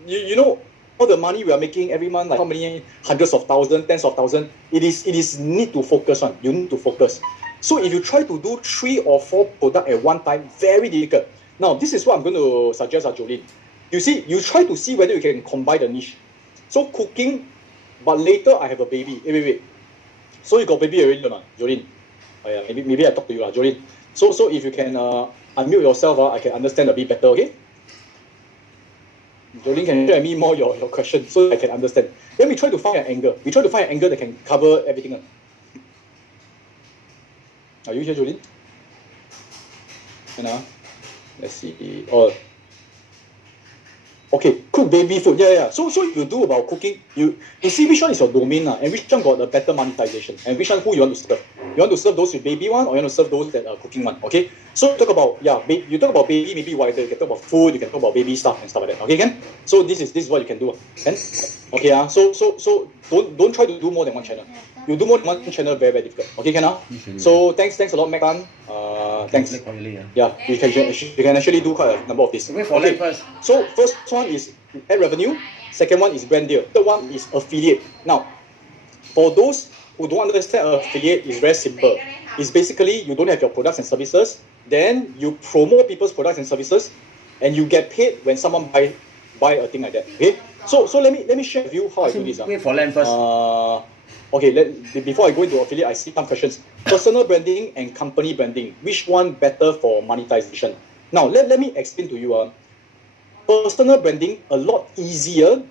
you know all the money we are making every month, like how many hundreds of thousands, tens of thousands, it is need to focus on. You need to focus. So if you try to do 3 or 4 products at one time, very difficult. Now, this is what I'm going to suggest, Jolene. You see, you try to see whether you can combine the niche. So cooking, but later I have a baby. Wait. So you got baby already or not, Jolene? Oh, yeah, maybe I talk to you, Jolene. So if you can unmute yourself, I can understand a bit better, okay? Jolene, can you share me more your question so I can understand? Then we try to find an angle. We try to find an angle that can cover everything. Are you here, Jolene? Let's see. Okay, cook baby food. Yeah. So if you do about cooking, you see which one is your domain and which one got the better monetization and which one who you want to serve. You want to serve those with baby one or you want to serve those that are cooking one. Okay. So talk about you talk about baby maybe wider. You can talk about food. You can talk about baby stuff and stuff like that. Okay, Ken? So this is what you can do. Ken? Okay. So don't try to do more than one channel. You do more than one channel, very, very difficult. Okay, Ken? So thanks a lot, Megan. Thanks. Yeah, you can actually do quite a number of these. Okay, first. So first one is ad revenue. Second one is brand deal. Third one is affiliate. Now, for those who don't understand affiliate, is very simple. It's basically you don't have your products and services, then you promote people's products and services, and you get paid when someone buy a thing like that. Okay. So let me share with you how I do this. Wait for land first. Okay, before I go into affiliate, I see some questions. Personal branding and company branding, which one better for monetization? Now, let me explain to you. Personal branding, a lot easier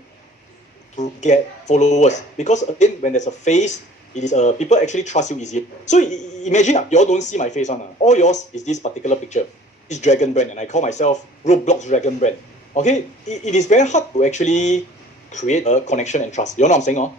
to get followers because again, when there's a face, it is people actually trust you easier. So imagine you all don't see my face on. All yours is this particular picture, this dragon brand, and I call myself Roblox Dragon brand. Okay, it is very hard to actually create a connection and trust. You know what I'm saying?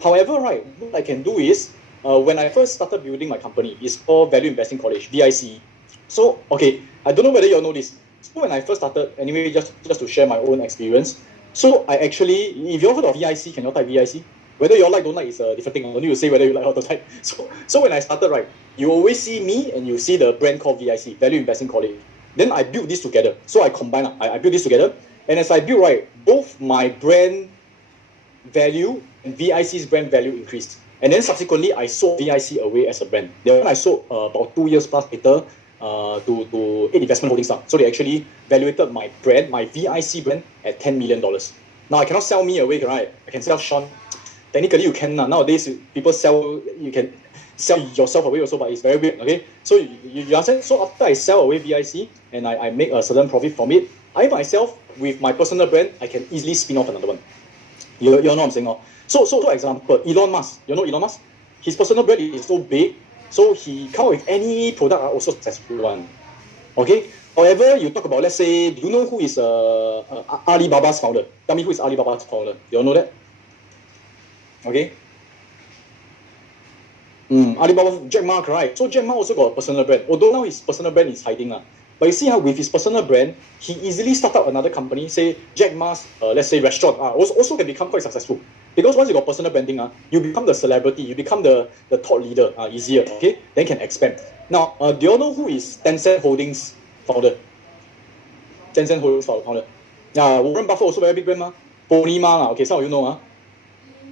However, right, what I can do is when I first started building my company, it's called Value Investing College, VIC. So okay, I don't know whether you all know this. So when I first started, anyway, just to share my own experience. So I actually, if you all heard of VIC, can you all type VIC? Whether you all like, don't like is a different thing. I need to say whether you like or don't like. So when I started, right, you always see me and you see the brand called VIC, Value Investing College. Then I built this together. So I combine, I built this together. And as I built, right, both my brand value and VIC's brand value increased. And then subsequently, I sold VIC away as a brand. Then I sold about 2 years plus later to 8 Investment Holdings. So they actually valuated my brand, my VIC brand, at $10 million. Now I cannot sell me away, right? I can sell Sean. Technically, you can. Nowadays, people sell, you can sell yourself away also, but it's very weird, okay? So you understand? So after I sell away VIC and I make a certain profit from it, I myself, with my personal brand, I can easily spin off another one. You know what I'm saying? So for example, Elon Musk. You know Elon Musk? His personal brand is so big, so he come with any product are also successful one. Okay? However, you talk about, let's say, do you know who is Alibaba's founder? Tell me who is Alibaba's founder. You all know that? Okay? Alibaba, Jack Ma, right? So Jack Ma also got a personal brand. Although now his personal brand is hiding. But you see how with his personal brand, he easily start up another company, say Jack Ma's, let's say restaurant, also can become quite successful. Because once you got personal branding, you become the celebrity, you become the thought leader easier, okay? Then can expand. Now, do you all know who is Tencent Holdings founder? Tencent Holdings founder. Yeah, Warren Buffett also very big brand, Pony Ma, okay, some of you know,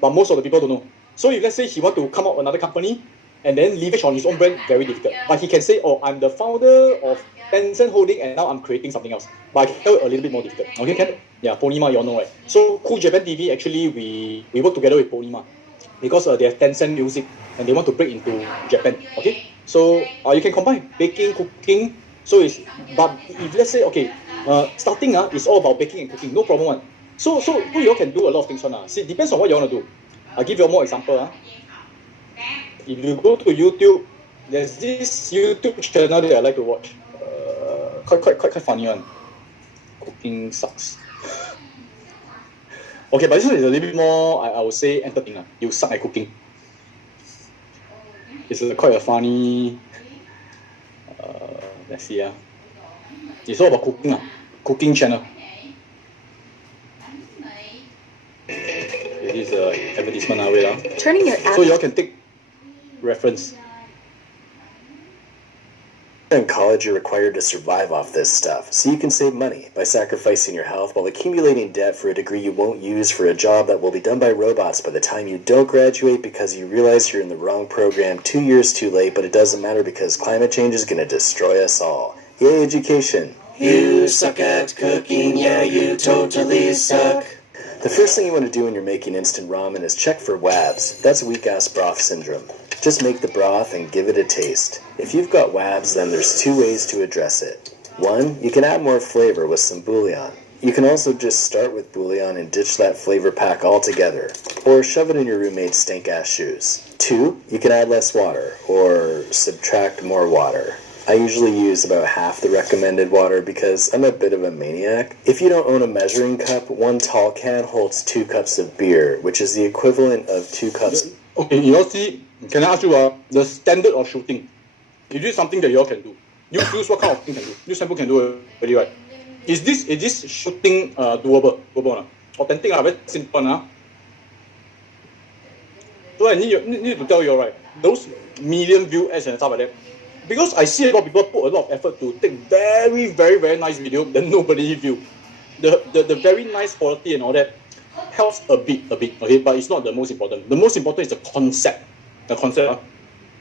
but most of the people don't know. So if let's say he want to come up another company and then leverage on his own brand, very difficult. But he can say, oh, I'm the founder of Tencent Holding and now I'm creating something else. But I can tell it a little bit more difficult. Okay, can? Yeah, Ponyma, you all know, right? So Cool Japan TV, actually, we work together with Ponyma because they have Tencent Music and they want to break into Japan. Okay, so you can combine baking, cooking. So but if let's say, okay, starting is all about baking and cooking, no problem one. So you all can do a lot of things one. See, it depends on what you want to do. I'll give you more example. If you go to YouTube, there's this YouTube channel that I like to watch. Quite funny one. Cooking sucks. Okay, but this one is a little bit more, I would say, entertaining. You suck at cooking. It's quite a funny. Let's see. It's all about cooking. Cooking channel. This is an advertisement. Wait. Turning your app. So you all can take reference. In college, you're required to survive off this stuff, so you can save money by sacrificing your health while accumulating debt for a degree you won't use for a job that will be done by robots by the time you don't graduate because you realize you're in the wrong program 2 years too late, but it doesn't matter because climate change is going to destroy us all. Yay, education! You suck at cooking, yeah, you totally suck. The first thing you want to do when you're making instant ramen is check for WABs. That's weak-ass broth syndrome. Just make the broth and give it a taste. If you've got WABs, then there's 2 ways to address it. 1, you can add more flavor with some bouillon. You can also just start with bouillon and ditch that flavor pack altogether, or shove it in your roommate's stink-ass shoes. 2, you can add less water, or subtract more water. I usually use about half the recommended water because I'm a bit of a maniac. If you don't own a measuring cup, 1 tall can holds 2 cups of beer, which is the equivalent of 2 cups. Okay, you all see, can I ask you the standard of shooting? Is this something that you all can do? You choose what kind of thing can do. You sample can do it already, right? Is this shooting doable? Authentic, very simple. So I need to tell you, right? Those million view ads and stuff like that. Because I see a lot of people put a lot of effort to take very, very, very nice video, then nobody view. The very nice quality and all that helps a bit, okay? But it's not the most important. The most important is the concept. The concept.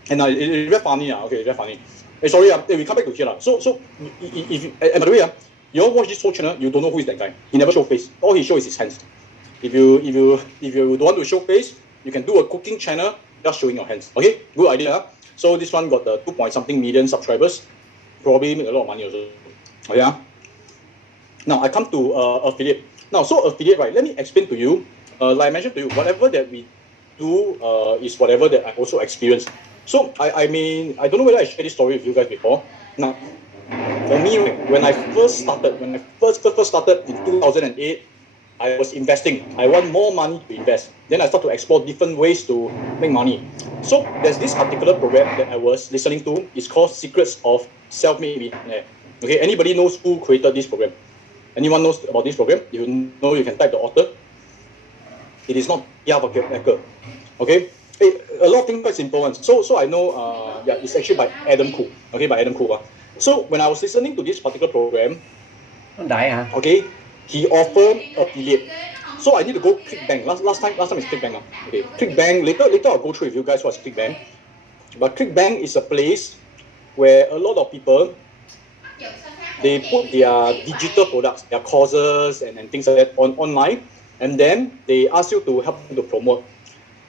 And it's very funny, okay, it's very funny. Sorry, we come back to here. So if by the way, you all watch this whole channel, you don't know who is that guy. He never show face. All he shows is his hands. If you don't want to show face, you can do a cooking channel just showing your hands. Okay, good idea. So this one got the 2 point something million subscribers. Probably make a lot of money also. Okay. Now I come to affiliate. Now, so affiliate, right? Let me explain to you. Like I mentioned to you, whatever that we do is whatever that I also experience. So I don't know whether I shared this story with you guys before. Now, for me, when I first started in 2008, I was investing. I want more money to invest. Then I start to explore different ways to make money. So there's this particular program that I was listening to. It's called Secrets of Self-Made Millionaire. Okay, anybody knows who created this program? Anyone knows about this program? You know, you can type the author. It is not Yav Ecker. Okay, a lot of things quite simple ones. So I know, it's actually by Adam Khoo. Okay, by Adam Khoo. So when I was listening to this particular program, okay, he offered affiliate. So I need to go ClickBank. Last time is ClickBank. Okay, ClickBank. Later I'll go through with you guys what's ClickBank. But ClickBank is a place where a lot of people, they put their digital products, their courses and things like that online, and then they ask you to help them to promote.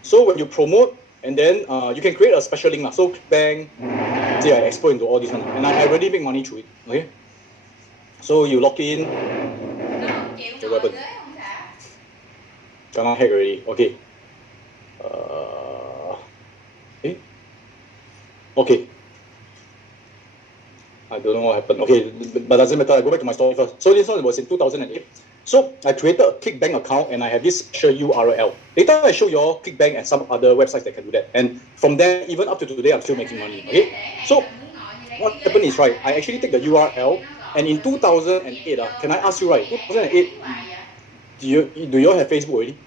So when you promote, and then you can create a special link. So ClickBank, see, I export into all this one, and I already make money through it. Okay, so you log in. Okay, what happened? Kena hack already. Okay. Okay. I don't know what happened. Okay, but doesn't matter. I go back to my story first. So this one was in 2008. So I created a ClickBank account and I have this special URL. Later I show you all ClickBank and some other websites that can do that. And from there, even up to today, I'm still making money. Okay. So what happened is, right, I actually take the URL, and in 2008, can I ask you, right, 2008, do you all have Facebook already?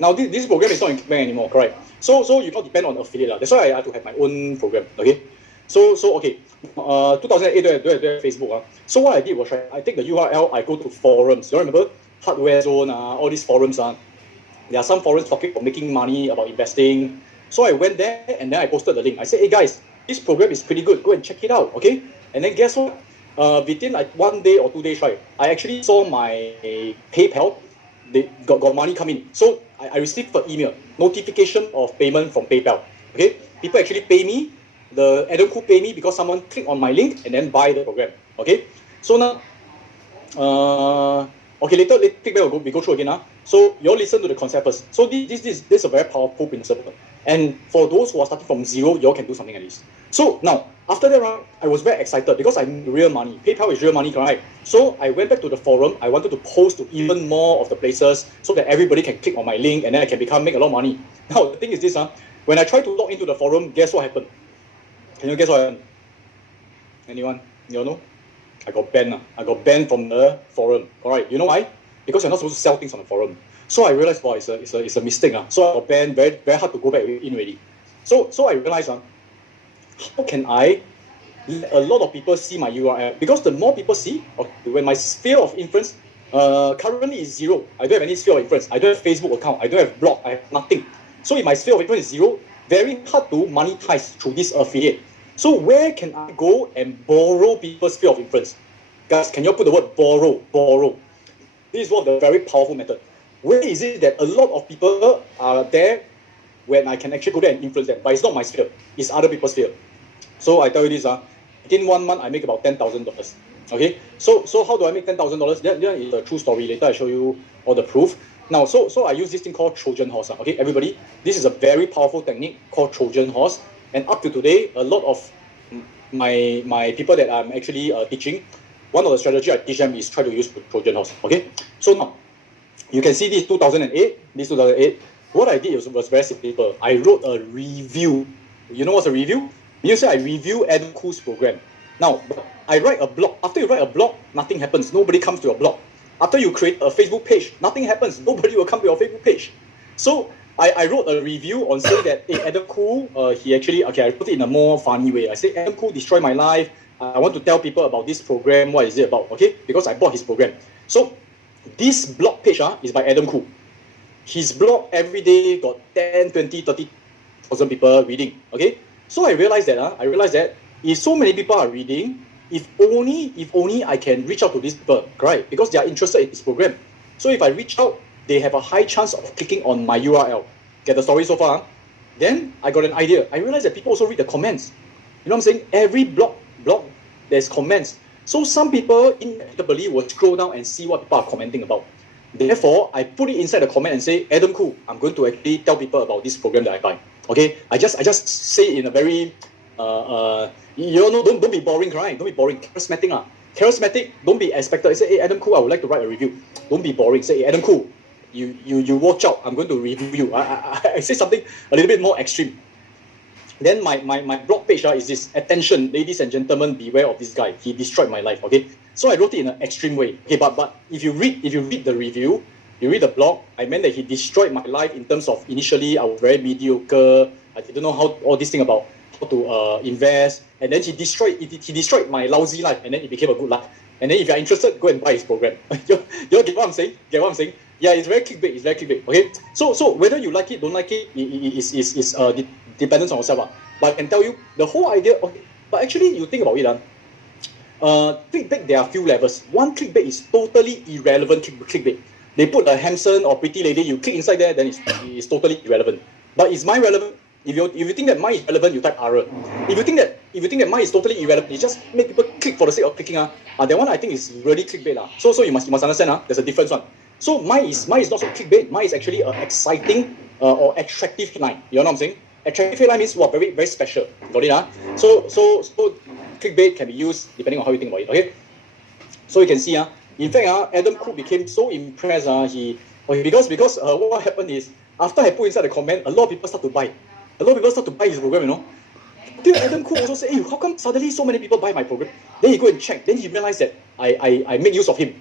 Now this program is not in ClickBank anymore, correct? So you don't depend on affiliate. That's why I have to have my own program. Okay. So okay, 2008 don't have Facebook. So what I did was, right, I take the URL, I go to forums. You remember Hardware Zone, all these forums. There are some forums talking about making money, about investing. So I went there and then I posted the link. I said, hey guys, this program is pretty good. Go and check it out, okay? And then guess what? Within like 1 day or 2 days, right, I actually saw my PayPal. They got money coming. So I received an email, notification of payment from PayPal. Okay, people actually pay me. The Adam Khoo pay me because someone click on my link and then buy the program. Okay, so now, okay, later we go through again. So you all listen to the concept first. So this is a very powerful principle. And for those who are starting from zero, you all can do something like this. So now, after that, I was very excited because I need real money. PayPal is real money, right? So I went back to the forum. I wanted to post to even more of the places so that everybody can click on my link and then I can make a lot of money. Now, the thing is this, when I try to log into the forum, guess what happened? Can you guess what happened? Anyone? You all know? I got banned. I got banned from the forum. Alright, you know why? Because you're not supposed to sell things on the forum. So I realized, wow, it's a mistake. So I got banned, very, very hard to go back in already. So I realized, how can I let a lot of people see my URL? Because the more people see, when my sphere of influence currently is zero. I don't have any sphere of influence. I don't have Facebook account. I don't have blog. I have nothing. So if my sphere of influence is zero, very hard to monetize through this affiliate. So where can I go and borrow people's sphere of influence? Guys, can you put the word borrow? Borrow. This is one of the very powerful methods. Where is it that a lot of people are there when I can actually go there and influence them? But it's not my sphere. It's other people's sphere. So I tell you this, within 1 month, I make about $10,000. Okay? So how do I make $10,000? That is a true story. Later I show you all the proof. Now, so I use this thing called Trojan horse. Okay, everybody, this is a very powerful technique called Trojan horse. And up to today, a lot of my people that I'm actually teaching, one of the strategy I teach them is try to use Trojan horse. Okay, so now you can see this 2008. This 2008. What I did was very simple. I wrote a review. You know what's a review? You say I review Adam Khoo's program. Now I write a blog. After you write a blog, nothing happens. Nobody comes to your blog. After you create a Facebook page, nothing happens. Nobody will come to your Facebook page. So I wrote a review on saying that, hey, Adam Khoo, he actually, okay, I put it in a more funny way. I say, Adam Khoo destroyed my life. I want to tell people about this program. What is it about? Okay, because I bought his program. So this blog page is by Adam Khoo. His blog every day got 10, 20, 30,000 people reading. Okay, so I realized that if so many people are reading, if only I can reach out to these people, right? Because they are interested in this program. So if I reach out, they have a high chance of clicking on my URL. Get the story so far? Then I got an idea. I realized that people also read the comments. You know what I'm saying? Every blog, there's comments. So some people inevitably will scroll down and see what people are commenting about. Therefore, I put it inside the comment and say, Adam Khoo, I'm going to actually tell people about this program that I buy. Okay? I just say it in a very, don't be boring, right? Don't be boring. Charismatic. Charismatic, don't be expected. I say, hey, Adam Khoo, I would like to write a review. Don't be boring. Say, hey, Adam Khoo, you watch out. I'm going to review you. I say something a little bit more extreme. Then my blog page is this: attention, ladies and gentlemen, beware of this guy. He destroyed my life. Okay, so I wrote it in an extreme way. Okay, but if you read the review, you read the blog, I meant that he destroyed my life in terms of initially I was very mediocre. I didn't know how all this thing about how to invest, and then he destroyed my lousy life, and then it became a good life. And then if you're interested, go and buy his program. you get what I'm saying? Yeah, it's very clickbait. Okay, so whether you like it, don't like it, is dependence on yourself. But I can tell you the whole idea. Okay, but actually, you think about it. Clickbait, there are a few levels. One, clickbait is totally irrelevant clickbait. They put a handsome or pretty lady, you click inside there, then it's totally irrelevant. But is mine relevant? If you think that mine is relevant, you type error. If you think that mine is totally irrelevant, you just make people click for the sake of clicking. That one I think is really clickbait. So you must understand. There's a difference one. So mine is not so clickbait. Mine is actually an exciting or attractive headline. You know what I'm saying? Attractive headline means very very special. Got it? So clickbait can be used depending on how you think about it. Okay. So you can see in fact Adam Khoo became so impressed. Because what happened is after I put inside the comment, a lot of people start to buy. A lot of people start to buy his program, you know. Then Adam Khoo also said, hey, how come suddenly so many people buy my program? Then he go and check. Then he realized that I make use of him.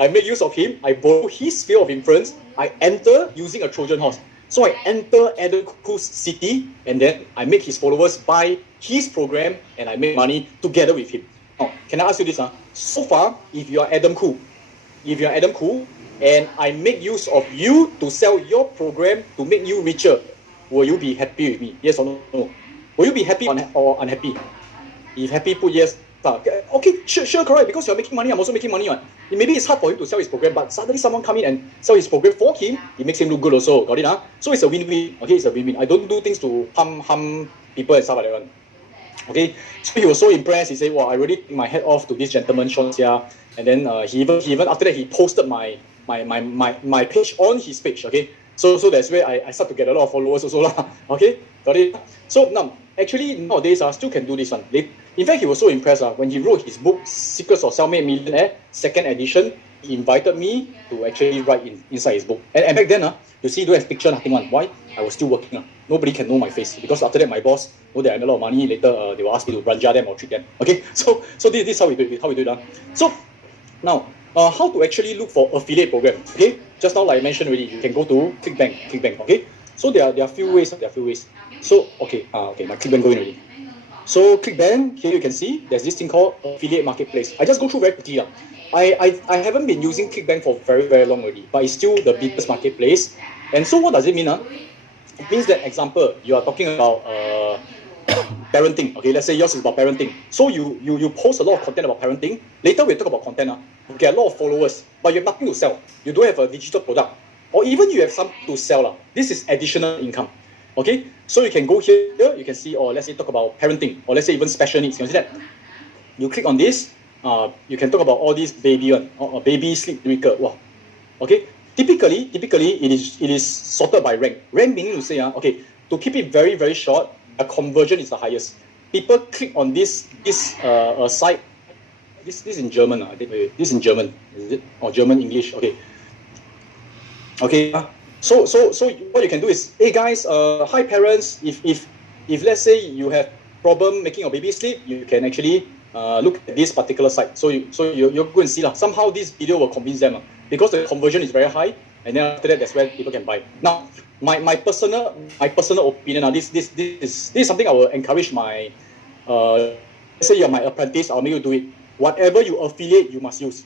I make use of him. I borrow his sphere of influence. I enter using a Trojan horse. So I enter Adam Khoo's city, and then I make his followers buy his program, and I make money together with him. Now, can I ask you this? So far, if you are Adam Khoo, and I make use of you to sell your program to make you richer, will you be happy with me? Yes or no? Will you be happy or unhappy? If happy, put yes. Okay, sure, correct. Because you're making money, I'm also making money. Maybe it's hard for him to sell his program, but suddenly someone come in and sell his program for him, it makes him look good also. Got it? So it's a win-win. Okay, it's a win-win. I don't do things to harm people and stuff like that. Okay, so he was so impressed. He said, "Wow, I really take my hat off to this gentleman, Sean Xia." And then he even after that he posted my page on his page. Okay, so that's where I start to get a lot of followers also lah. Okay, got it. So now actually nowadays still can do this one. In fact, he was so impressed when he wrote his book Secrets of Self-Made Millionaire, second edition. He invited me to actually write inside his book. And back then, you see, don't have picture, nothing one. Why? I was still working. Nobody can know my face because after that, my boss know that I have a lot of money. Later, they will ask me to belanja them or treat them. Okay, so this is how we do it. So now, how to actually look for affiliate program? Okay, just now like I mentioned already, you can go to ClickBank. Okay, so there are few ways. So okay, my ClickBank going already. So ClickBank, here you can see there's this thing called affiliate marketplace. I just go through very quickly. I haven't been using ClickBank for very, very long already, but it's still the biggest marketplace. And so what does it mean? It means that, example, you are talking about parenting. Okay, let's say yours is about parenting. So you post a lot of content about parenting. Later we'll talk about content. You get a lot of followers, but you have nothing to sell. You don't have a digital product. Or even you have something to sell. This is additional income. Okay, so you can go here, you can see, or let's say talk about parenting, or let's say even special needs. You can see that. You click on this, you can talk about all these baby sleep miracle. Wow. Okay. Typically it is sorted by rank. Rank meaning to say, okay, to keep it very, very short, a conversion is the highest. People click on this site. This in German. This is in German, is it? Or German English? Okay. Okay. So what you can do is, hey guys, hi parents, if let's say you have problem making your baby sleep, you can actually look at this particular site. So you go and see somehow this video will convince them because the conversion is very high, and then after that that's where people can buy. Now my personal opinion, this is something I will encourage my let's say you're my apprentice, I'll make you do it. Whatever you affiliate, you must use.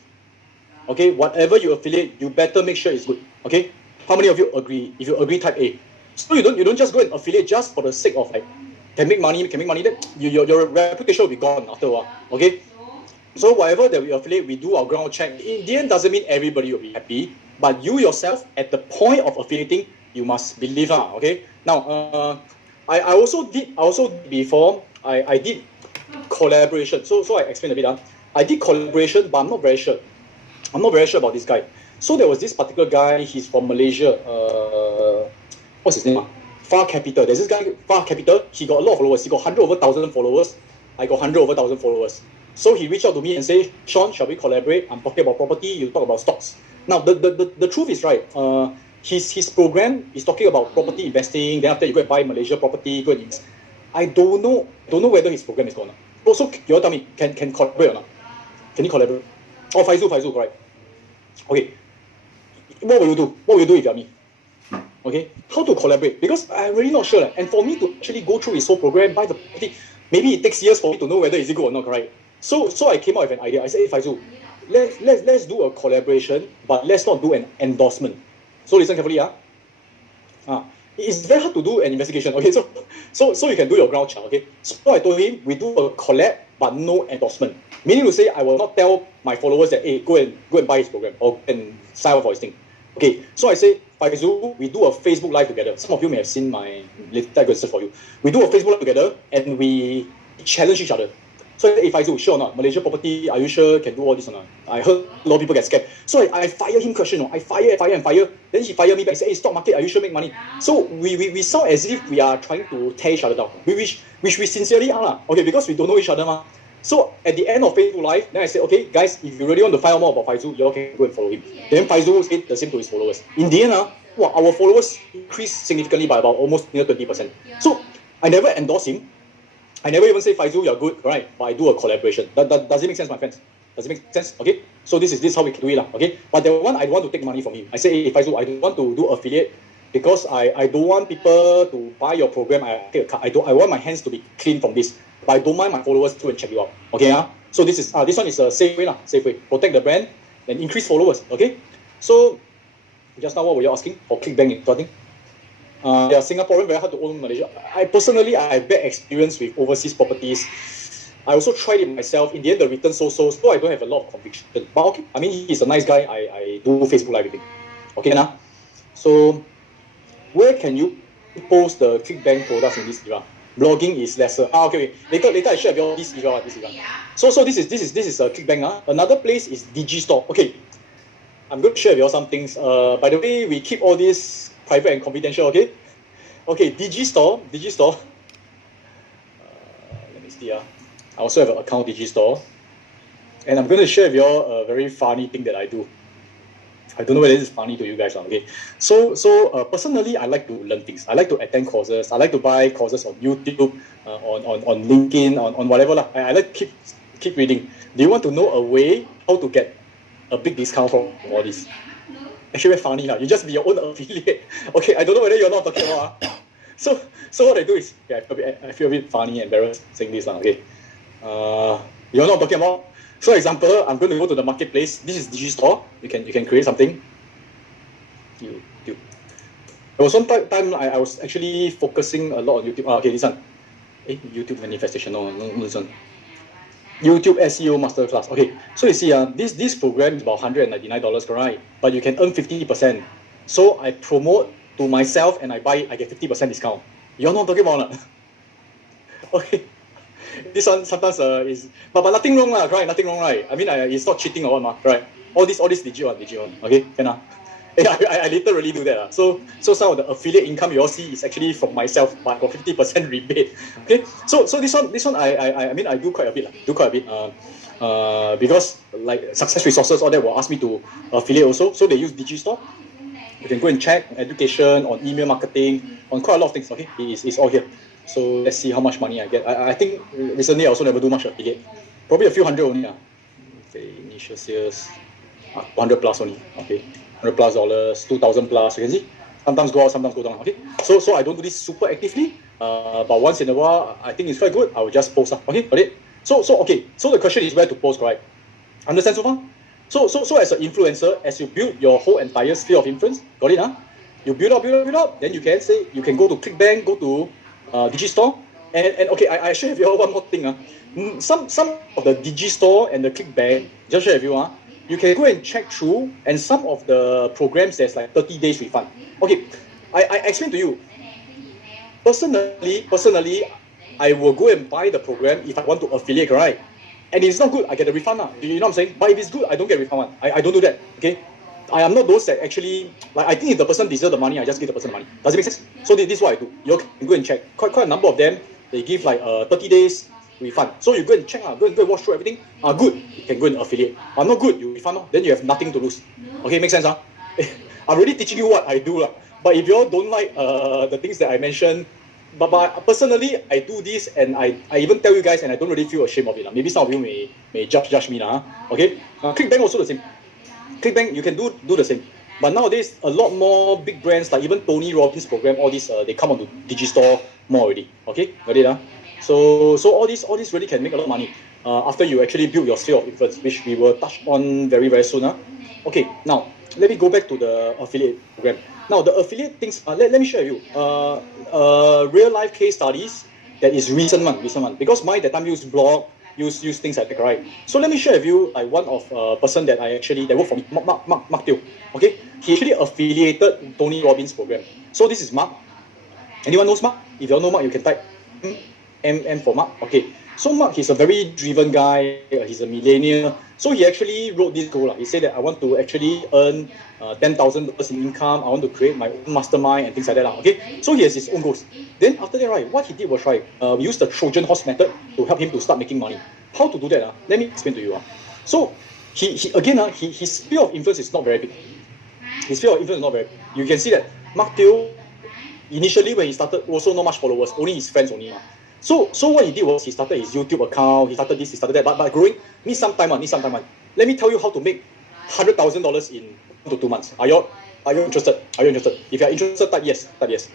Okay, whatever you affiliate, you better make sure it's good. Okay. How many of you agree? If you agree, type A. So you don't just go and affiliate just for the sake of can make money. Then your reputation will be gone after a while. Okay. So whatever that we affiliate, we do our ground check. In the end, doesn't mean everybody will be happy, but you yourself at the point of affiliating, you must believe okay. Now, I also did before. I did collaboration. So I explain a bit. I did collaboration, but I'm not very sure. I'm not very sure about this guy. So there was this particular guy. He's from Malaysia. What's his name? Far Capital. There's this guy, Far Capital. He got a lot of followers. He got 100 over 1,000 followers. I got 100 over 1,000 followers. So he reached out to me and say, Sean, shall we collaborate? I'm talking about property. You talk about stocks. Now the truth is right. His program is talking about property investing. Then after you go and buy Malaysia property, go and invest. I don't know whether his program is going on. Also, you all tell me, can collaborate or not? Can you collaborate? Oh, Faizul, correct. Okay. What will you do? What will you do if you're me? Okay. How to collaborate? Because I'm really not sure. And for me to actually go through his whole program, buy the property, maybe it takes years for me to know whether is it good or not, right? So I came out with an idea. I said, hey Faizul, let's do a collaboration, but let's not do an endorsement. So listen carefully, it's very hard to do an investigation. Okay, so you can do your ground check. Okay, so I told him we do a collab but no endorsement. Meaning to say, I will not tell my followers that hey, go and buy his program or and sign up for his thing. Okay, so I say, Faizul, we do a Facebook Live together. Some of you may have seen my later search for you. We do a Facebook Live together and we challenge each other. So if Faizul, sure or not? Malaysia property, are you sure can do all this or not? I heard a lot of people get scared. So I fire him question. I fire. Then he fire me back and say, hey, stock market, are you sure make money? So we sound as if we are trying to tear each other down. Which we sincerely are. Okay, because we don't know each other. So at the end of Facebook Live, then I said, okay, guys, if you really want to find out more about Faizul, you all can go and follow him. Then Faizul said the same to his followers. In the end, our followers increased significantly by about almost near 20%. So I never endorse him. I never even say, Faizul, you're good, right? But I do a collaboration. Does it make sense, my friends? Does it make sense? Okay? So this is how we do it, okay? But the one, I don't want to take money from him. I say, hey, Faizul, I don't want to do affiliate because I don't want people to buy your program. I take a cut. I want my hands to be clean from this. But I don't mind my followers to and check you out. Okay? So this one is a safe way. Safe way. Protect the brand and increase followers. Okay? So just now what were you asking? For ClickBank, I think. Yeah, Singaporean very hard to own Malaysia. I personally have bad experience with overseas properties. I also tried it myself. In the end, the return so I don't have a lot of conviction. But okay, I mean, he's a nice guy. I do Facebook Live with him. Okay, now. So where can you post the ClickBank products in this era? Blogging is lesser. Okay. Later I share with you all this era. So this is a ClickBank. Another place is Digistore. Okay. I'm going to share with you all some things. By the way, we keep all this private and confidential, okay? Okay, Digistore. Let me see. I also have an account Digistore. And I'm going to share with you all a very funny thing that I do. I don't know whether this is funny to you guys, okay? So personally, I like to learn things. I like to attend courses. I like to buy courses on YouTube, on LinkedIn, on whatever. I like to keep reading. Do you want to know a way how to get a big discount from all this? Actually very funny. You just be your own affiliate. Okay, I don't know whether you're not talking about. So what I do is, I feel a bit funny and embarrassed saying this. Okay, you're not talking about. So example, I'm going to go to the marketplace. This is Digistore. You can create something. YouTube. There was one time I was actually focusing a lot on YouTube. Okay, this one. YouTube manifestation. No, this one. YouTube SEO Masterclass. Okay, so you see, this program is about $199, correct? But you can earn 50%. So I promote to myself and I get 50% discount. You're not talking about it. Okay. This one sometimes is, but nothing wrong, right? Nothing wrong, right? I mean, it's not cheating or what, right? All this legit one. Okay, can I literally do that. So some of the affiliate income you all see is actually from myself, but I got 50% rebate. Okay, so this one I mean I do quite a bit, because like Success Resources, all that will ask me to affiliate also. So they use Digistore. You can go and check education, on email marketing, on quite a lot of things. Okay, it's all here. So let's see how much money I get. I think recently I also never do much affiliate. Probably a few hundred only. Okay, initial sales, 100 plus only. Okay, $100+, 2,000 plus. You can see sometimes go out, sometimes go down. Okay, so I don't do this super actively. But once in a while, I think it's quite good. I will just post. Okay, got it. So okay. So the question is where to post, right? Understand so far? So as an influencer, as you build your whole entire sphere of influence, got it? You build up. Then you can go to ClickBank, go to Digistore, and okay, I share with you all one more thing. Some of the Digistore and the ClickBank, just share with you. You can go and check through, and some of the programs there's like 30 days refund. Okay, I explain to you. Personally, I will go and buy the program if I want to affiliate, right? And if it's not good, I get a refund. You know what I'm saying? But if it's good, I don't get a refund. I don't do that. Okay? I am not those that actually, like, I think if the person deserves the money, I just give the person the money. Does it make sense? So this is what I do. You can go and check. Quite a number of them, they give like 30 days refund. So you go and check, go and watch through everything. Good, you can go and affiliate. Not good, you refund. Then you have nothing to lose. Okay, make sense? I'm really teaching you what I do. But if you all don't like the things that I mentioned, but personally, I do this and I even tell you guys, and I don't really feel ashamed of it. Maybe some of you may judge me. Okay? ClickBank also the same. ClickBank, you can do the same. But nowadays, a lot more big brands, like even Tony Robbins program, all these, they come onto Digistore more already. Okay? Got it? So all this really can make a lot of money after you actually build your sphere of influence, which we will touch on very, very soon. Okay, now, let me go back to the affiliate program. Now, the affiliate things, let me share with you. Real life case studies that is recent one. Because mine that time use blog, use things like that, right? So let me share with you one of person that that worked for me, Mark Teo. Okay? He actually affiliated Tony Robbins program. So this is Mark. Anyone knows Mark? If you all know Mark, you can type M for Mark. Okay. So Mark, he's a very driven guy. He's a millennial. So he actually wrote this goal. He said that I want to actually earn $10,000 in income. I want to create my own mastermind and things like that. Okay. So he has his own goals. Then after that, right, what he did was we used the Trojan horse method to help him to start making money. How to do that? Let me explain to you. So his sphere of influence is not very big. His sphere of influence is not very big. You can see that Mark Teo, initially when he started, also not much followers, only his friends only. So what he did was he started his YouTube account, he started this, he started that, but growing needs some time. Let me tell you how to make $100,000 in 1 to 2 months. Are you interested? If you are interested, type yes.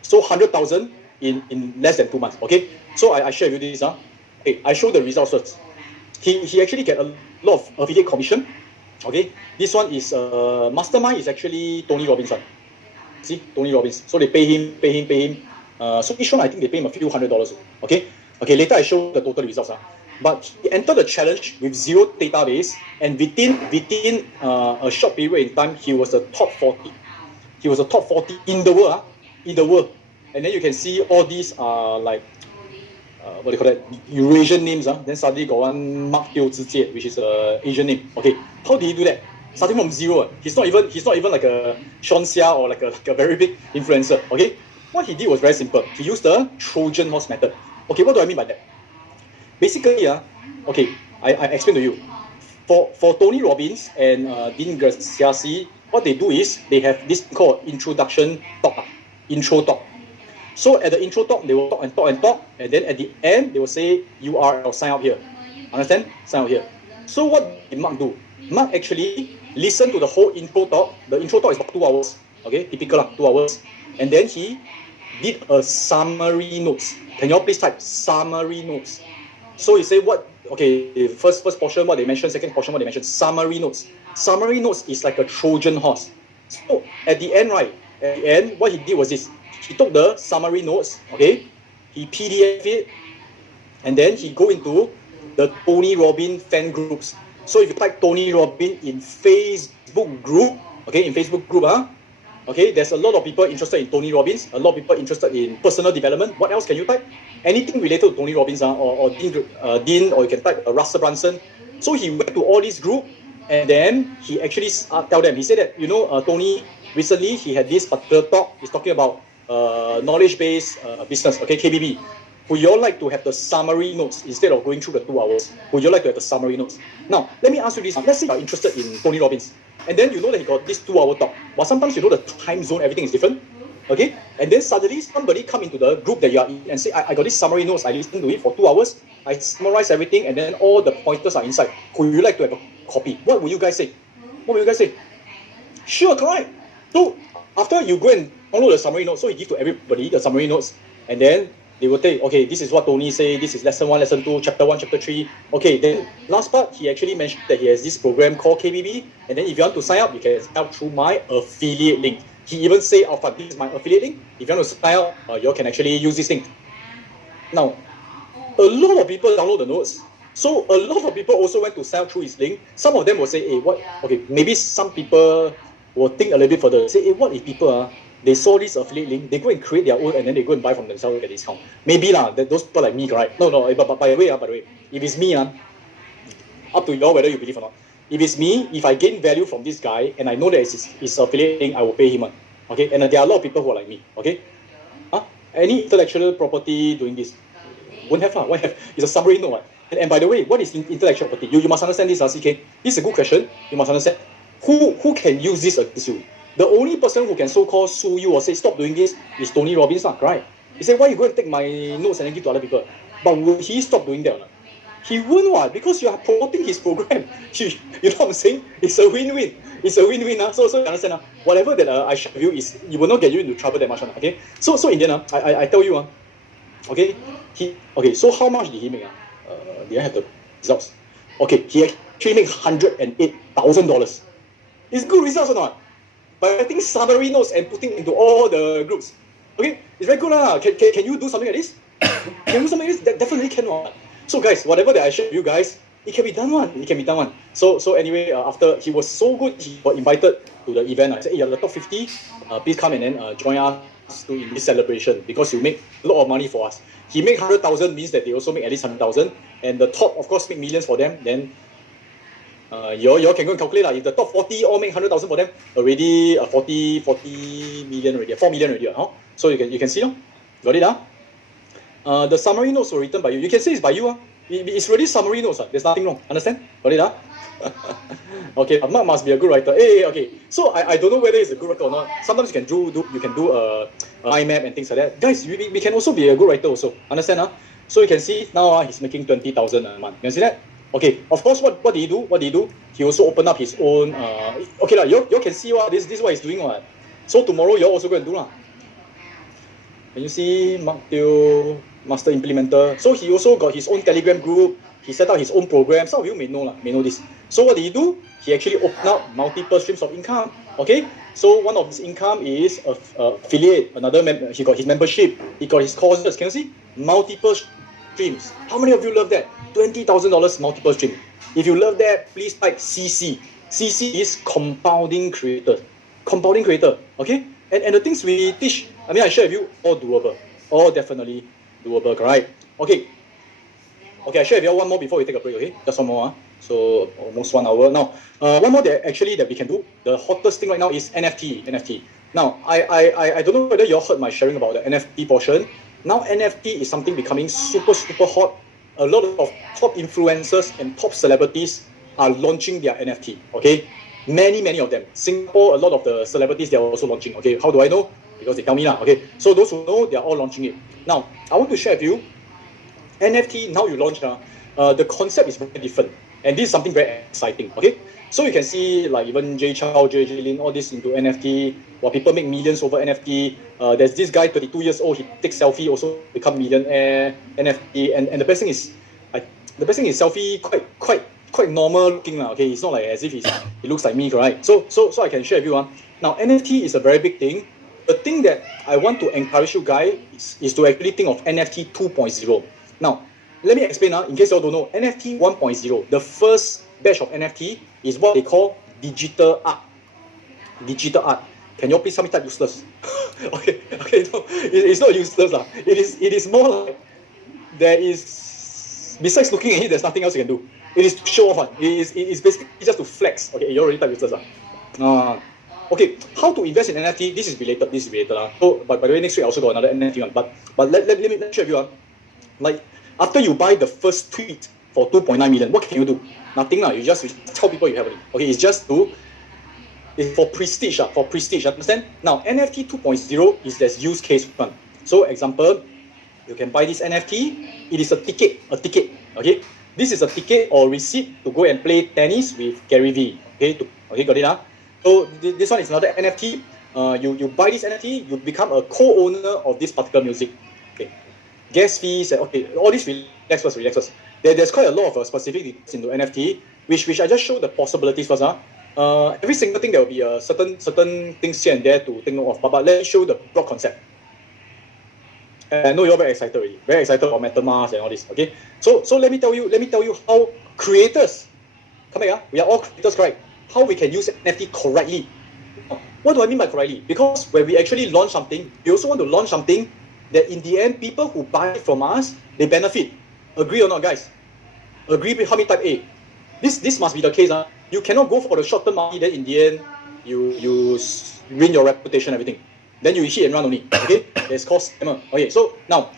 So 100,000 in less than 2 months. Okay. So I share with you this. Okay, I show the results first. He actually get a lot of affiliate commission. Okay. This one is mastermind is actually Tony Robbins one. See, Tony Robbins. So they pay him. So each one, I think they pay him a few $100s. Okay, later I show the total results. But he entered the challenge with zero database, and within a short period in time, he was the top 40. He was the top 40 in the world. And then you can see all these are like what do you call that? Eurasian names. Then suddenly got one Mark Teo Zijie, which is an Asian name. Okay, how did he do that? Starting from zero. He's not even like a Sean Xia or like a very big influencer. Okay. What he did was very simple. He used the Trojan horse method. Okay, what do I mean by that? Basically, I explain to you. For Tony Robbins and Dean Graziosi, what they do is they have this called introduction talk, intro talk. So at the intro talk, they will talk, and then at the end, they will say URL, sign up here. Understand? Sign up here. So what did Mark do? Mark actually listened to the whole intro talk. The intro talk is about 2 hours. Okay, typical 2 hours. And then he did a summary notes. Can you all please type summary notes? So he said first portion what they mentioned, second portion what they mentioned, summary notes. Summary notes is like a Trojan horse. So at the end, what he did was this. He took the summary notes, okay, he PDF it, and then he go into the Tony Robbins fan groups. So if you type Tony Robbins in Facebook group, okay, there's a lot of people interested in Tony Robbins, a lot of people interested in personal development. What else can you type? Anything related to Tony Robbins or Dean, or you can type Russell Brunson. So he went to all these groups, and then he actually tell them, he said that, Tony, recently he had this particular talk, he's talking about knowledge-based business, okay, KBB. Would you all like to have the summary notes instead of going through the 2 hours? Would you like to have the summary notes? Now, let me ask you this. Let's say you're interested in Tony Robbins, and then you know that he got this 2 hour talk. But sometimes the time zone, everything is different. Okay? And then suddenly somebody come into the group that you are in and say, I got this summary notes, I listened to it for 2 hours, I summarize everything, and then all the pointers are inside. Would you like to have a copy? What will you guys say? Sure, correct. So after you go and download the summary notes, so you give to everybody the summary notes, and then they will take, okay, this is what Tony say, this is lesson 1, lesson 2, chapter 1, chapter 3. Okay, then last part, he actually mentioned that he has this program called KBB, and then if you want to sign up, you can sign up through my affiliate link. He even say, this is my affiliate link. If you want to sign up, you all can actually use this link. Now, a lot of people download the notes. So a lot of people also went to sign up through his link. Some of them will say, maybe some people will think a little bit further. Say, what if people they saw this affiliate link, they go and create their own, and then they go and buy from themselves at a discount. Maybe lah, those people like me, right? No, but by the way, if it's me, up to you all whether you believe or not. If it's me, if I gain value from this guy, and I know that it's affiliate link, I will pay him. Okay, and there are a lot of people who are like me. Okay, any intellectual property doing this won't have lah. Why have? It's a summary note. And by the way, what is intellectual property? You must understand this, CK. This is a good question. You must understand. Who can use this against you? The only person who can so-called sue you or say stop doing this is Tony Robbins, right? He said, why you go and take my notes and then give to other people? But will he stop doing that? He won't, what? Because you are promoting his program. You know what I'm saying? It's a win-win. It's a win-win. So you understand? Whatever that I share with you is, you will not get you into trouble that much. Okay? So in the end, I tell you, okay, so how much did he make? Did I have the results? Okay, he actually made $108,000. It's good results or not? By writing summary notes and putting into all the groups. Okay, it's very good. Can you do something like this? Can you do something like this? That definitely can. So guys, whatever that I share with you guys, it can be done one. It can be done one. So anyway, after he was so good, he got invited to the event. I said, hey, you're the top 50. Please come and then join us in this celebration because you make a lot of money for us. He make 100,000 means that they also make at least 100,000, and the top, of course, make millions for them. Then you all can go and calculate. If the top 40 all make 100,000 for them, already 40 million already, 4 million already. So you can see, got it? The summary notes were written by you. You can say it's by you. It's really summary notes. There's nothing wrong. Understand? Got it? Okay, Mark must be a good writer. Hey, okay. So I don't know whether it's a good writer or not. Sometimes you can do a mind map and things like that. Guys, we can also be a good writer also. Understand? So you can see now he's making 20,000 a month. You can see that? Okay. Of course, what did he do? What did he do? He also opened up his own. Okay lah. You can see this is what he's doing. So tomorrow you also go and do lah. Can you see Mark Teo, Master Implementer? So he also got his own Telegram group. He set up his own program. Some of you may know this. So what did he do? He actually opened up multiple streams of income. Okay. So one of his income is affiliate. He got his membership. He got his courses. Can you see? Multiple streams. How many of you love that? $20,000 multiple stream. If you love that, please type CC. CC is compounding creator. Compounding creator. Okay. And the things we teach, I share with you, all doable. All definitely doable, right? Okay. Okay, I share with you one more before we take a break, okay? Just one more. So almost 1 hour. Now, one more that we can do. The hottest thing right now is NFT. Now, I don't know whether you all heard my sharing about the NFT portion. Now, NFT is something becoming super hot. A lot of top influencers and top celebrities are launching their NFT, okay? Many of them. Singapore, a lot of the celebrities, they are also launching, okay? How do I know? Because they tell me, okay? So those who know, they are all launching it. Now, I want to share with you, NFT, now you launch, the concept is very different. And this is something very exciting, okay? So you can see, like even Jay Chow, Jay Lin, all this into NFT, while people make millions over NFT. There's this guy, 32 years old, he takes selfie, also become millionaire, NFT. And the best thing is, selfie quite normal looking, okay? It's not like as if he looks like me, right? So I can share with you. Now, NFT is a very big thing. The thing that I want to encourage you guys is to actually think of NFT 2.0. Now, let me explain in case you all don't know. NFT 1.0, the first batch of NFT is what they call digital art. Digital art. Can you all please tell me type useless? okay, no, it's not useless. It is more like there is, besides looking at it, there's nothing else you can do. It is to show off. It is basically just to flex. Okay, you already type useless. Okay, how to invest in NFT? This is related. So, but by the way, next week I also got another NFT one. But let me share with you. Like, after you buy the first tweet for 2.9 million, what can you do? Nothing. You just tell people you have it. Okay, it's just it's for prestige. Understand? Now, NFT 2.0 is this use case one. So, example, you can buy this NFT. It is a ticket. Okay, this is a ticket or receipt to go and play tennis with Gary Vee. Okay, got it? So this one is another NFT. You buy this NFT, you become a co-owner of this particular music. Okay, gas fees. Okay, all this relax first. There's quite a lot of specific details into NFT, which I just show the possibilities first. Every single thing there will be a certain things here and there to think of. But let me show the broad concept. And I know you're very excited already. Very excited about MetaMask and all this. Okay, so let me tell you how creators. Come here, we are all creators, right? How we can use NFT correctly. What do I mean by correctly? Because when we actually launch something, we also want to launch something that in the end, people who buy from us, they benefit. Agree or not, guys? Agree with how many type A? This must be the case. You cannot go for the short-term money, then in the end, you ruin your reputation and everything. Then you hit and run only. Okay? It's called scammer. Okay, so now,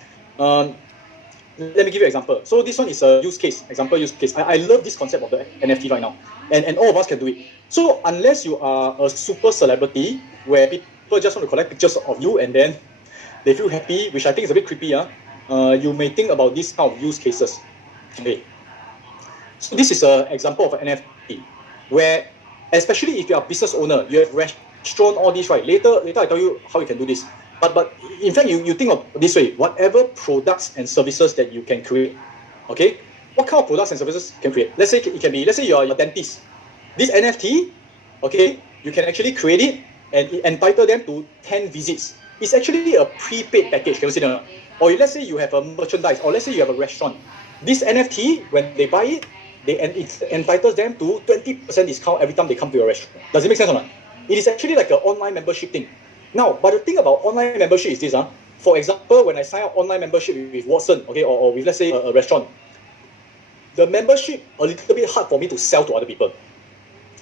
let me give you an example. So this one is a use case, example use case. I love this concept of the NFT right now. And all of us can do it. So unless you are a super celebrity, where people just want to collect pictures of you and then they feel happy, which I think is a bit creepy, you may think about these kind of use cases. Okay. So this is an example of an NFT, where especially if you are a business owner, you have restaurant, all this, right? Later I tell you how you can do this. But in fact, you think of this way, whatever products and services that you can create, okay? What kind of products and services can create? Let's say it can be, let's say you're a dentist. This NFT, okay, you can actually create it and entitle them to 10 visits. It's actually a prepaid package, can you see that? Or let's say you have a merchandise, or let's say you have a restaurant. This NFT, when they buy it, it entitles them to 20% discount every time they come to your restaurant. Does it make sense or not? It is actually like an online membership thing. Now, but the thing about online membership is this, for example, when I sign up online membership with Watson, okay, or with, let's say, a restaurant, the membership a little bit hard for me to sell to other people.